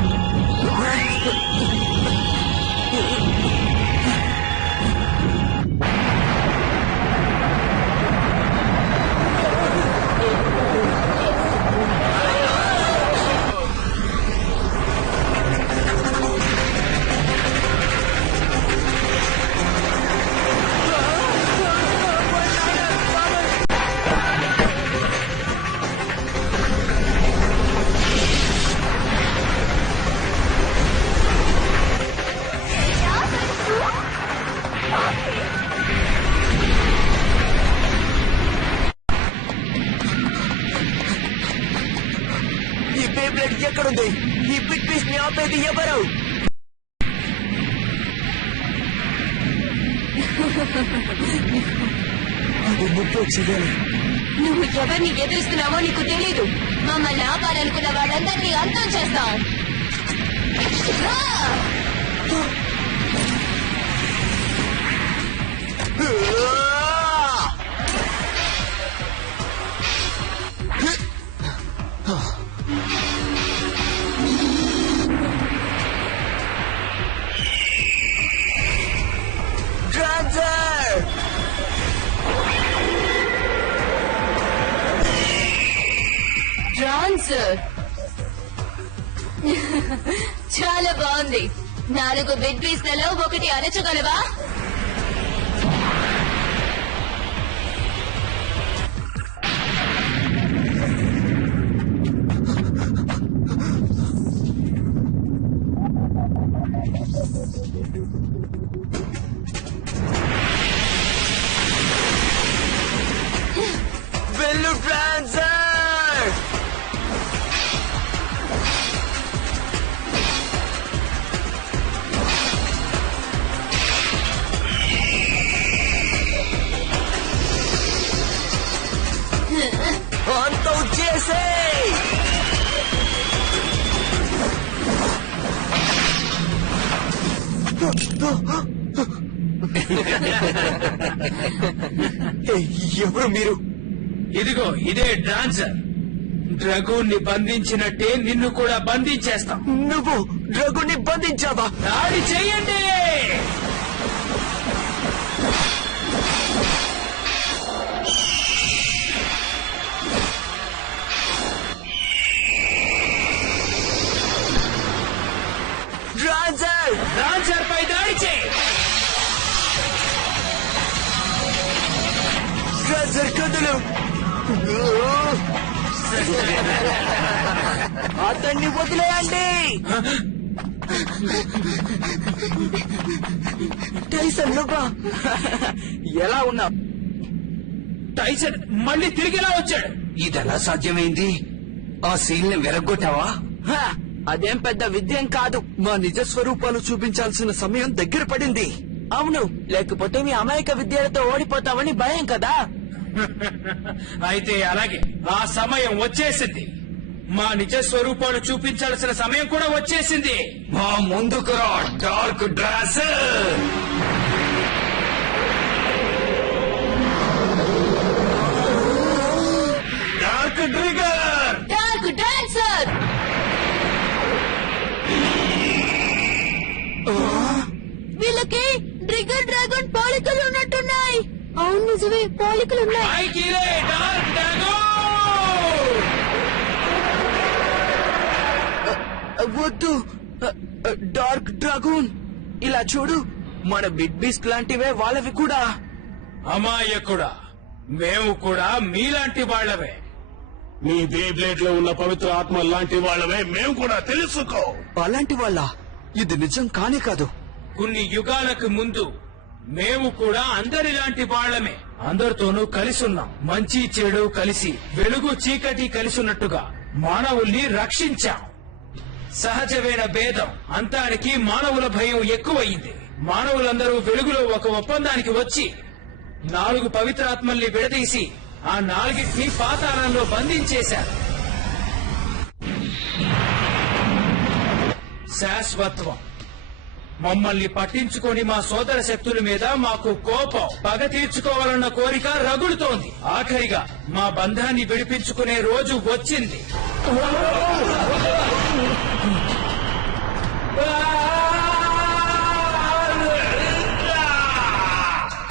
ఈ బేబ్లేడ్ ఎక్కడుంది? ఈ బిగ్ పీస్ ని ఆపేది ఎవరు? అది నువ్వే చేయాలి. నువ్వు ఎవరిని ఎదురుస్తున్నావో నీకు తెలీదు. మమ్మల్ని ఆపాలనుకున్న వాళ్ళందరినీ అంతం చేస్తాం. ట్రాన్స్ఫర్ చాలా బాగుంది. 4 బిగ్ పీస్లలో ఒకటి అరచగలవా? ట్రాన్సర్ అంతం చేసే ఎవరు మీరు? ఇదిగో ఇదే డాన్సర్. డ్రగూన్ ని బంధించినట్టే నిన్ను కూడా బంధించేస్తాం. నువ్వు డ్రగుని బంధించావా? దాడి చెయ్యండి. ట్రాన్సర్ డాన్సర్ పై దాడి చేయి. ట్రాన్సర్ కదులు. అతన్ని వదిలేయండి. టైసన్ నువ్వా? ఎలా ఉన్నావు? టైసన్ మళ్ళీ తిరిగిలా వచ్చాడు. ఇదెలా సాధ్యమైంది? ఆ సీల్ ని వెరగొట్టావా? అదేం పెద్ద విద్యం కాదు. మా నిజ స్వరూపాలు చూపించాల్సిన సమయం దగ్గర పడింది. అవును, లేకపోతే మీ అమాయక విద్యలతో ఓడిపోతావని భయం కదా. అయితే అలాగే ఆ సమయం వచ్చేసింది. మా నిజ స్వరూపాలు చూపించాల్సిన సమయం కూడా వచ్చేసింది. మా ముందుకు రా డార్క్ డ్రాసర్. Dark trigger. డార్క్ డాన్సర్ వీళ్ళకి ట్రిగర్ డ్రాగన్ పోలికలు ఉన్నట్టున్నాయి. అవును నిజమే, పోలికలు ఉన్నాయి. పైకి లే, డార్క్ డ్రాగన్. వద్దు డార్క్ డ్రాగూన్. ఇలా చూడు, మన బిగ్ బీస్ట్ లాంటివే వాళ్ళవి కూడా. అమాయకుడా, మేము కూడా మీలాంటి వాళ్ళవే. నీ బేబ్లేడ్ లో ఉన్న పవిత్ర ఆత్మ లాంటి వాళ్ళవే మేము కూడా తెలుసుకో. అలాంటి వాళ్ళ? ఇది నిజం కానే కాదు. కొన్ని యుగాలకు ముందు మేము కూడా అందరిలాంటి వాళ్ళమే. అందరితోనూ కలిసి ఉన్నాం. మంచి చెడు కలిసి, వెలుగు చీకటి కలిసి ఉన్నట్టుగా మానవుల్ని రక్షించాం. సహజమైన భేదం అంతానికి మానవుల భయం ఎక్కువయింది. మానవులందరూ వెలుగులో ఒక ఒప్పందానికి వచ్చి 4 పవిత్రాత్మల్ని విడదీసి ఆ 4టిని పాతాళంలో బంధించేశారు. శాశ్వత్వం. మమ్మల్ని పట్టించుకొని మా సోదర శక్తుల మీద మాకు కోపం, పగ తీర్చుకోవాలన్న కోరిక రగులుతోంది. ఆఖరిగా మా బంధాన్ని విడిపించుకునే రోజు వచ్చింది.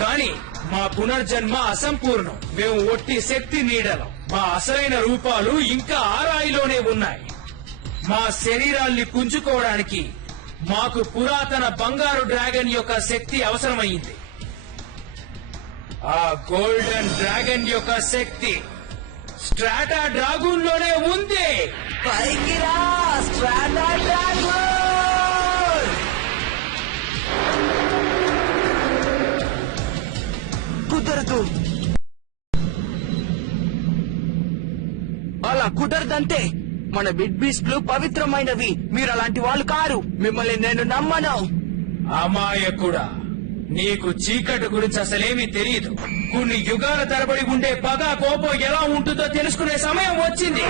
కానీ మా పునర్జన్మ అసంపూర్ణం. మేము ఒట్టి శక్తి నీడలం. మా అసలైన రూపాలు ఇంకా ఆరాయిలోనే ఉన్నాయి. మా శరీరాల్ని పుంజుకోవడానికి మాకు పురాతన బంగారు డ్రాగన్ యొక్క శక్తి అవసరమైంది. ఆ గోల్డెన్ డ్రాగన్ యొక్క శక్తి స్ట్రాటా డ్రాగూన్ లోనే ఉంది. పైకి రా స్ట్రాటా డ్రాగన్. కుదరదు. అలా కుదరదంటే మన బిగ్ బీస్ట్లు పవిత్రమైనవి. మీరు అలాంటి వాళ్ళు కారు. మిమ్మల్ని నేను నమ్మను. అమాయకుడా, నీకు చీకటి గురించి అసలేమీ తెలియదు. కొన్ని యుగాల తరబడి ఉండే పగ, కోపం ఎలా ఉంటుందో తెలుసుకునే సమయం వచ్చింది.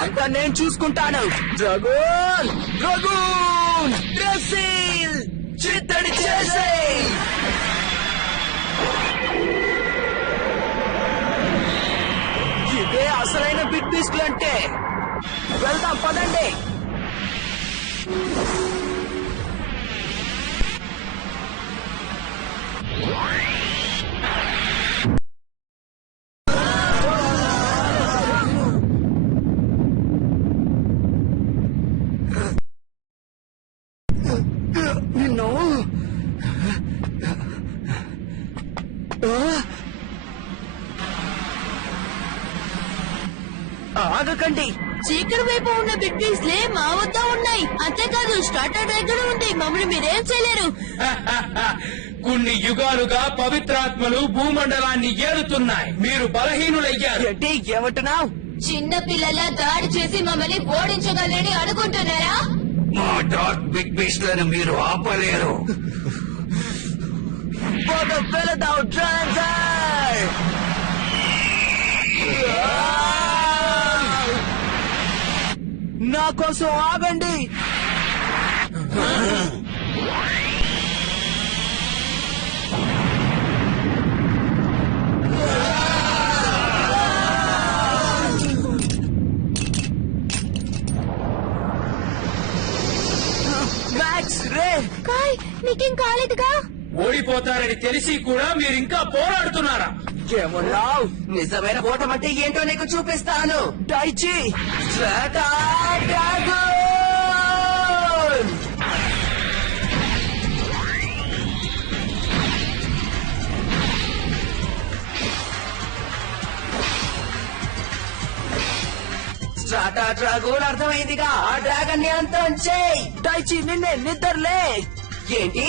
అంతా నేను చూసుకుంటాను. డ్రాగన్ డ్రాగన్ డ్రెస్సిల్ చిత్తడి చేసేయ్. ఇదే అసలైన బిగ్ బీస్ట్లు అంటే. వెళ్దాం పదండి. నిన్ను ఆగకండి. చీకటి వైపు ఉన్న బిగ్ పీస్లే మా వద్ద ఉన్నాయి. అంతేకాదు స్టార్టర్ డ్రాగన్ ఉంది. మమ్మల్ని మీరేం చేయలేరు. కొన్ని యుగాలుగా పవిత్రాత్మలు భూమండలాన్ని ఏలుతున్నాయి. మీరు బలహీనులయ్యారు. ఏంటి ఏమంటున్నావు? చిన్న పిల్లల దాడి చేసి మమ్మల్ని ఓడించగలని అనుకుంటున్నారా? మా డార్క్ బిగ్ బీస్ట్లను మీరు ఆపలేరు. వెళదాం డ్రాగన్. నా కోసం ఆగండి. మ్యాక్స్ రే కాయ్ నీకేం కాలేదుగా? ఓడిపోతారని తెలిసి కూడా మీరు ఇంకా పోరాడుతున్నారా? ఏమన్నావు? నిజమైన ఓటమంటే ఏంటో నీకు చూపిస్తాను. Daichi Strata dragon. Strata dragon అర్థమైందిగా. ఆ డ్రాగన్ ని అంతం చేయి. డైచి నిన్నే నిద్రలే. ఏంటి?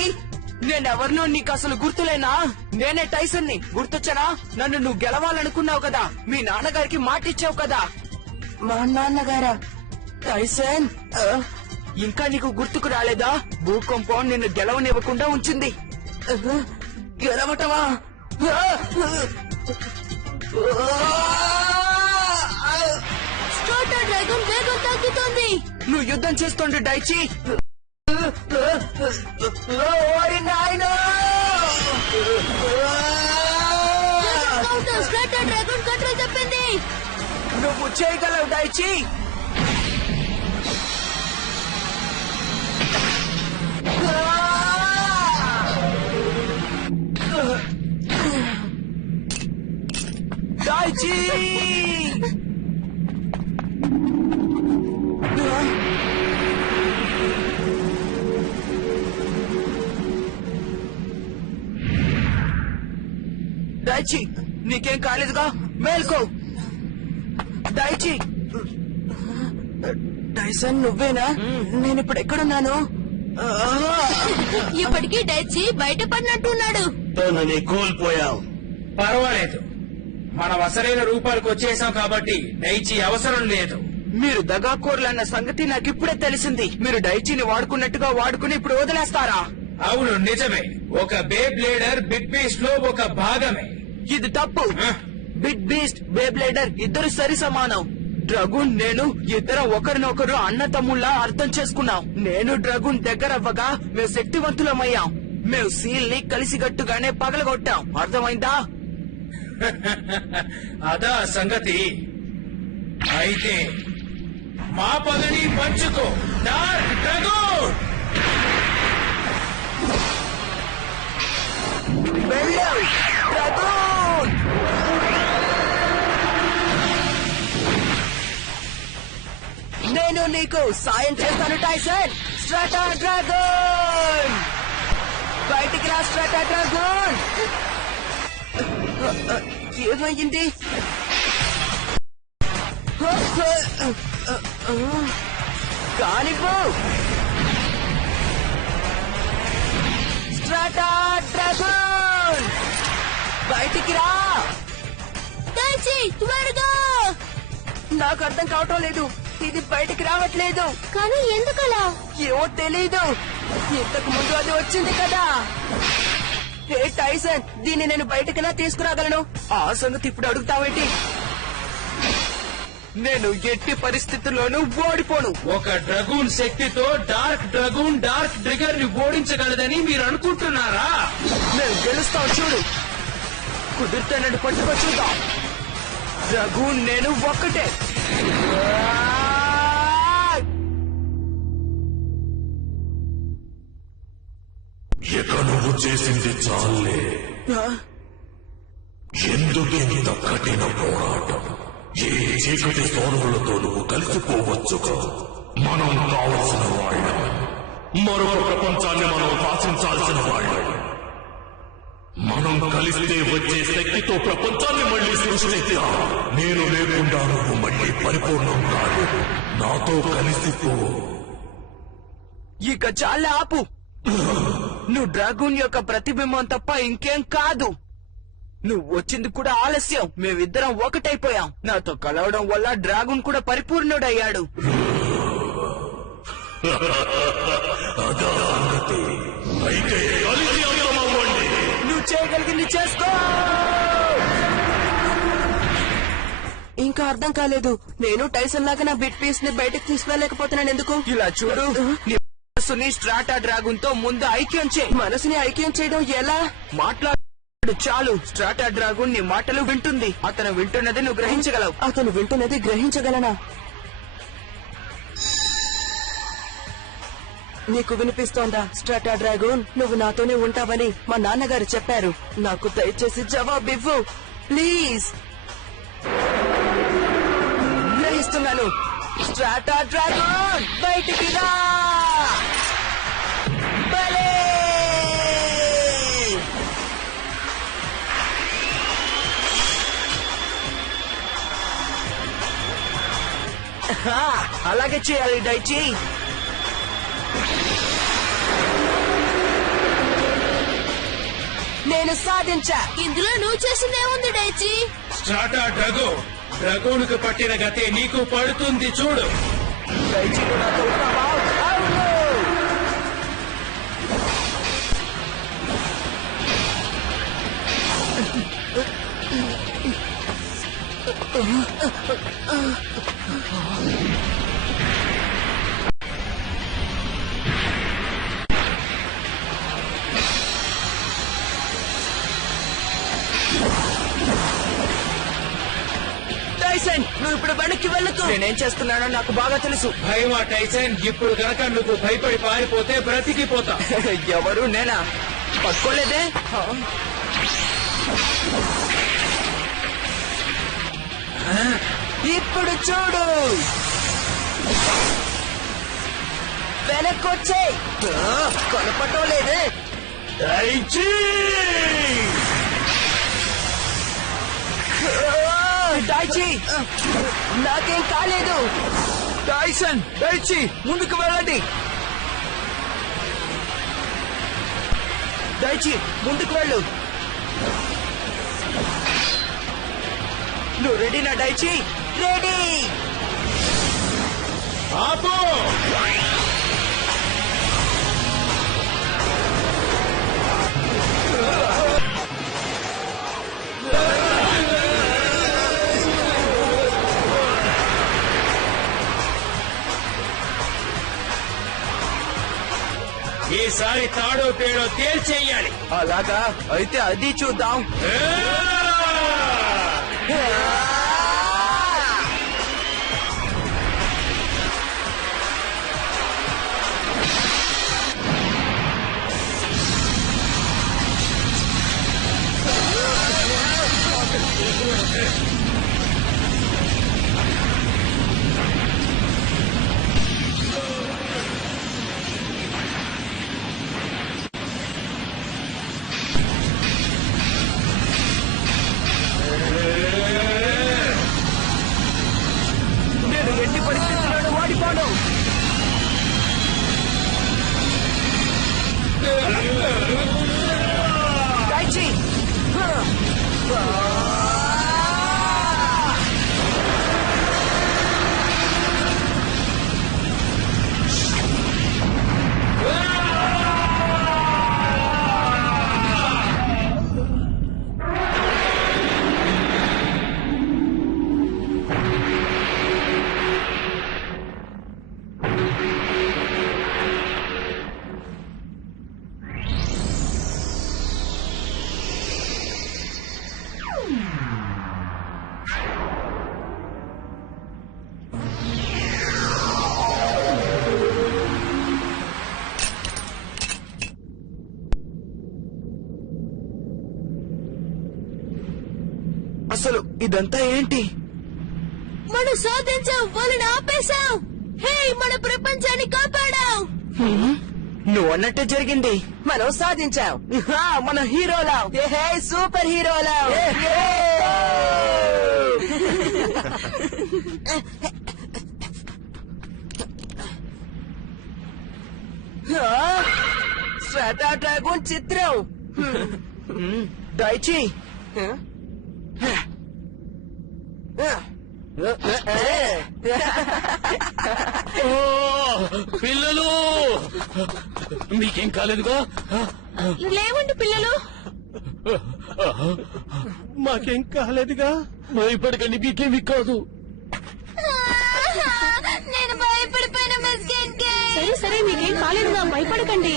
నేనెవరినో నీకు అసలు గుర్తులేనా? నేనే టైసన్ ని. గుర్తొచ్చనా? నన్ను నువ్వు గెలవాలనుకున్నావు కదా. మీ నాన్నగారికి మాటిచ్చావు కదా. మా నాన్నగారా? టైసన్ ఇంకా నీకు గుర్తుకు రాలేదా? భూకంపం నిన్ను గెలవనివ్వకుండా ఉంచింది. గెలవటమా? స్టార్టర్ డ్రాగన్ వేగం తగ్గుతోంది. నువ్వు యుద్ధం చేస్తుండే డైచి. స్టార్టర్ డ్రాగన్ కంట్రోల్ తప్పింది. నువ్వు చేయగలవు డైచి. డైచి డైచి నీకేం కాలేదుగా. మేల్కో డైచి. టైసన్ నువ్వేనా? నేనిప్పుడు ఎక్కడున్నాను? ఇప్పటికీ డైచి బయటపడినట్టున్నాడు. తనని కోల్పోయావు. పర్వాలేదు, మనం అసలైన రూపాలకు వచ్చేసాం కాబట్టి డైచి అవసరం లేదు. మీరు దగాకోర్లన్న సంగతి నాకిప్పుడే తెలిసింది. మీరు డైచిని వాడుకున్నట్టుగా వాడుకుని ఇప్పుడు వదిలేస్తారా? అవును, నిజమే. ఒక బే బ్లేడర్ బిగ్ బీస్ట్ లో ఒక భాగమే. ఇది తప్పు. బిగ్ బీస్ట్ బే బ్లేడర్ ఇద్దరు సరి సమానం. డ్రగూన్ నేను ఇద్దరం ఒకరినొకరు అన్న తమ్ముళ్ళ అర్థం చేసుకున్నాం. నేను డ్రగూన్ దగ్గరవ్వగా మేము శక్తివంతులమయ్యాం. మేము సీల్ ని కలిసిగట్టుగానే పగలగొట్టాం. అర్థమైందా? అదా సంగతి. అయితే మా పగని పంచుకో డార్క్ డ్రాగన్. వెళ్ళు డ్రగూన్. నేను నీకు సాయం చేస్తాను టైసన్. స్ట్రాటా డ్రాగన్ బయటికి రా. స్ట్రాటా డ్రాగన్ ఏమైంది? కానిపో. స్ట్రాటా డ్రాగన్ బయటికి రా. డైచి త్వరగా. నాకు అర్థం కావటం లేదు. ఇది బయటికి రావట్లేదు. కానీ ఎందుకలా? ఏమో తెలీదు. ఇంతకు ముందు అది వచ్చింది కదా. హే టైసన్, దీన్ని నేను బయటకైనా తీసుకురాగలను. ఆ సంగతి ఇప్పుడు అడుగుతావేంటి? నేను ఎట్టి పరిస్థితుల్లోనూ ఓడిపోను. ఒక డ్రాగన్ శక్తితో డార్క్ డ్రాగన్ డార్క్ ట్రిగర్ ని ఓడించగలదని మీరు అనుకుంటున్నారా? నేను గెలుస్తాం చూడు. కుదిరితే నన్ను పట్టుకో చూద్దాం. డ్రాగన్ నేను ఒక్కటే. ఇక నువ్వు చేసింది చాలే. ఎందుకు ఇంత కఠిన పోరాటం? ఏ చీకటి స్థానములతో నువ్వు కలిసిపోవచ్చుగా. మనం కావలసిన వాళ్ళం. మరొక ప్రపంచాన్ని మనం శాసించాల్సిన వాళ్ళం. మనం కలిస్తే వచ్చే శక్తితో ప్రపంచాన్ని మళ్ళీ సృష్టిస్తా. నేను లేకుండా నువ్వు మళ్ళీ పరిపూర్ణం కాదు. నాతో కలిసిపో. ఇక చాలా ఆపు. నువ్వు డ్రాగూన్ యొక్క ప్రతిబింబం తప్ప ఇంకేం కాదు. నువ్వు వచ్చింది కూడా ఆలస్యం. మేమిద్దరం ఒకటైపోయాం. నాతో కలవడం వల్ల డ్రాగూన్ కూడా పరిపూర్ణుడయ్యాడు. అయితే కలిసి అంతమవ్వండి. నువ్వు చేయగలిగింది చేసుకో. ఇంకా అర్థం కాలేదు. నేను టైసన్ లాగా నా బిట్ పీస్ ని బయటకు తీసుకురాలేకపోతున్నాను. ఎందుకు? ఇలా చూడు, నీ మనసుని స్ట్రాటా డ్రాగన్ తో ముందు ఐక్యం చేయి. మనసుని ఐక్యం చేయడం ఎలా? మాట్లాడు చాలు. స్ట్రాటా డ్రాగన్ నీ మాటలు వింటుంది. అతను వింటున్నది నువ్వు గ్రహించగలవు. అతను వింటున్నది గ్రహించగలనా? నీకు వినిపిస్తోందా? స్ట్రాటా డ్రాగన్, నువ్వు నాతోనే ఉంటావని మా నాన్నగారు చెప్పారు. నాకు దయచేసి జవాబివ్వు ప్లీజ్. గ్రహిస్తున్నాను. స్ట్రాటా డ్రాగన్ బయటికి రా. భలే! అలాగే చేయాలి డైచి. నేను సాధించా. ఇందులో నువ్వు చేసిందేముంది డైచి? స్ట్రాటా డ్రాగోన్కు పట్టిన గతే నీకు పడుతుంది చూడు. డైచి కూడా నాతో ఉంటావా? అవును. టైసన్, నువ్వు ఇప్పుడు వెనక్కి వెళ్ళకు. నేనేం చేస్తున్నానో నాకు బాగా తెలుసు. భయమా టైసన్? ఇప్పుడు గనక నువ్వు భయపడి పారిపోతే బ్రతికిపోతా. ఎవరు? నేనా? పట్టుకోలేదే. ఇప్పుడు చూడు. వెనక్కొచ్చే. కనపడటం లేదే. డైచి! డైచి, నాకేం కాలేదు. టైసన్, డైచి, ముందుకు వెళ్ళండి. డైచి, ముందుకు వెళ్ళు. నువ్వు రెడీనా డైచి? రెడీ. ఆపు! ఈసారి తాడో పేడో తేల్చేయాలి. అలాగా? అయితే అది చూద్దాం. నేను ఎట్టి పరిస్థితుల్లోనూ వాడిపోను. డైచి! అసలు ఇదంతా ఏంటి? మనం సాధించాం. వాళ్ళని ఆపేశాం. హే, మన ప్రపంచాన్ని కాపాడాం. నువ్వు అన్నట్టు జరిగింది. మనం సాధించాం. మన హీరోలా, సూపర్ హీరోలా. శ్వేతా డ్రాగన్ చిత్రం. దయచి పిల్లలు మీకేం కాలేదుగా? లేవండి పిల్లలు. మాకేం కాలేదుగా? భయపడకండి, మీకేమి కాదు. నేను భయపడిపోయిన సరే సరే మీకేం కాలేదుగా, భయపడకండి.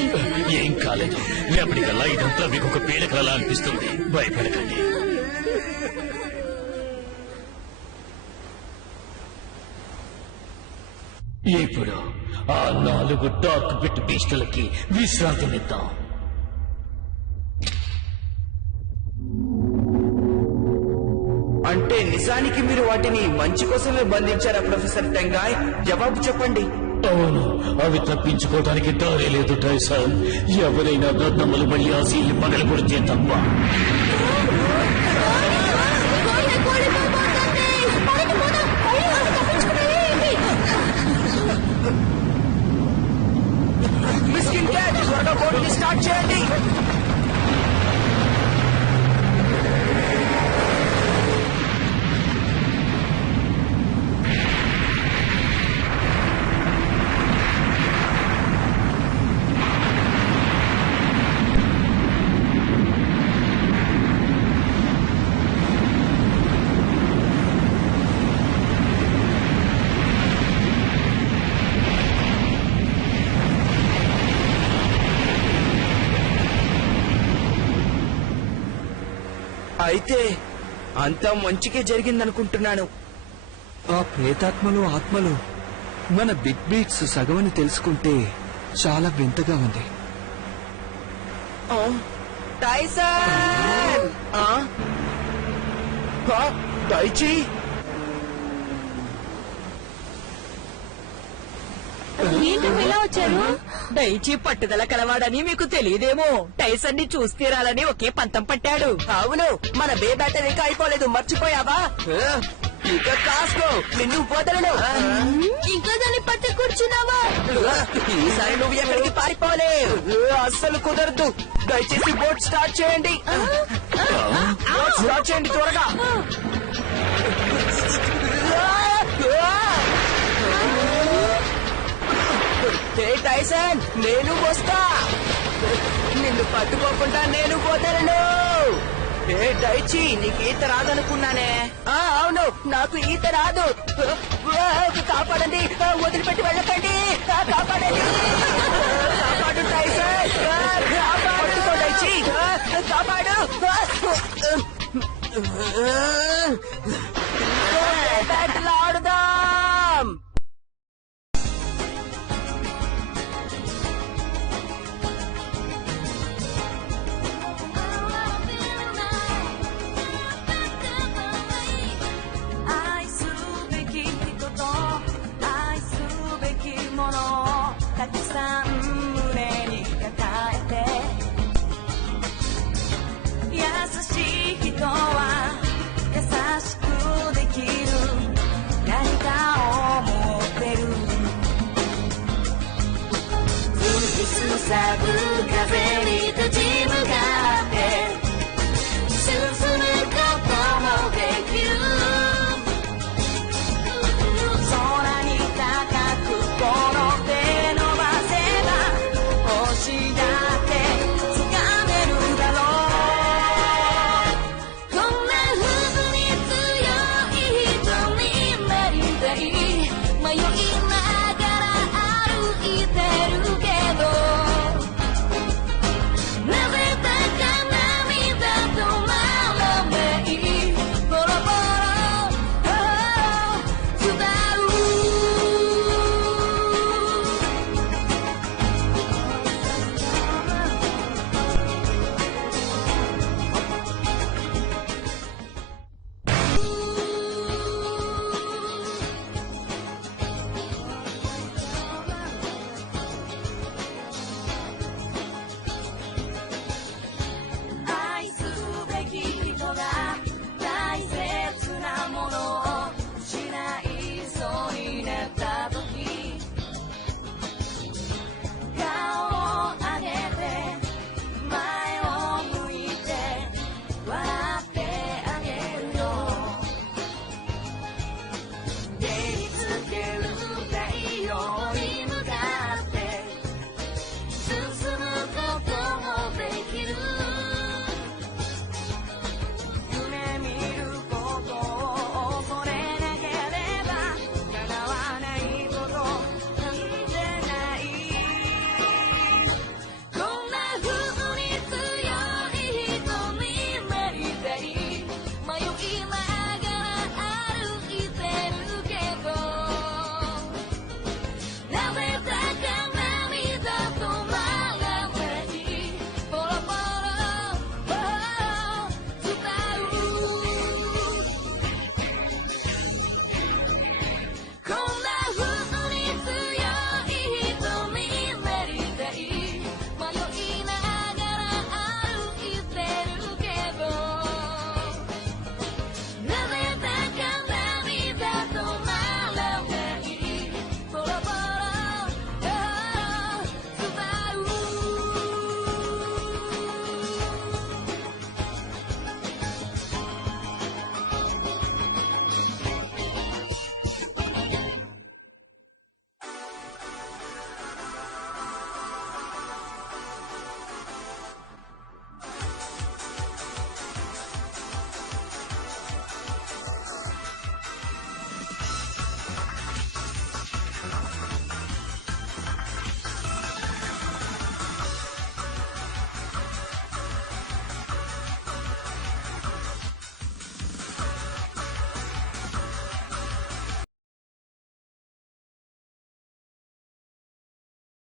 ఏం కాలేదు. రేపటికల్లా ఇదంతా మీకు ఒక పీడకలలా అనిపిస్తుంది. భయపడకండి. ఇప్పుడు ఆ 4 డార్క్ బిట్ బీస్టులకి విశ్రాంతినిద్దాం. అంటే నిజానికి మీరు వాటిని మంచి కోసమే బంధించారా ప్రొఫెసర్ టెంగాయ్? జవాబు చెప్పండి. అవును, అవి తప్పించుకోవడానికి దారే లేదు టైసన్. ఎవరైనా దద్దమ్మలు మళ్ళీ ఆ సీల్ని పగలగొడితే తప్ప. మిస్కిన్ క్యాట్, త్వరగా బోట్ని స్టార్ట్ చేయండి. అయితే అంతా మంచికే జరిగిందనుకుంటున్నాను. ఆ ప్రేతాత్మలు ఆత్మలు మన బిగ్ బీట్స్ సగమని తెలుసుకుంటే చాలా వింతగా ఉంది. టైసన్! దయచి ఏంటో ఇలా వచ్చారు? దయచి పట్టుదల కలవాడని మీకు తెలియదేమో. టైసన్ ని చూసి తీరాలని ఒకే పంతం పట్టాడు. అవును, మన బే బ్యాటర్ ఇంకా అయిపోలేదు, మర్చిపోయావా? ఇక కాసుకో, నిన్ను వదలను. ఇంకా దాన్ని పట్టి కూర్చున్నావా? ఈసారి నువ్వు ఎక్కడికి పారిపోలేవు. అస్సలు కుదరదు. దయచేసి బోట్ స్టార్ట్ చేయండి. బోట్ స్టార్ట్ చేయండి త్వరగా. టైసన్, నేను వస్తా. నిన్ను పట్టుకోకుండా నేను వదలను. డైచి, నీకు ఈత రాదనుకున్నానే. అవును, నాకు ఈత రాదు. కాపాడండి, వదిలిపెట్టి వెళ్ళకండి. కాపాడండి, కాపాడు టైసన్, కాపాడు డైచి, కాపాడు.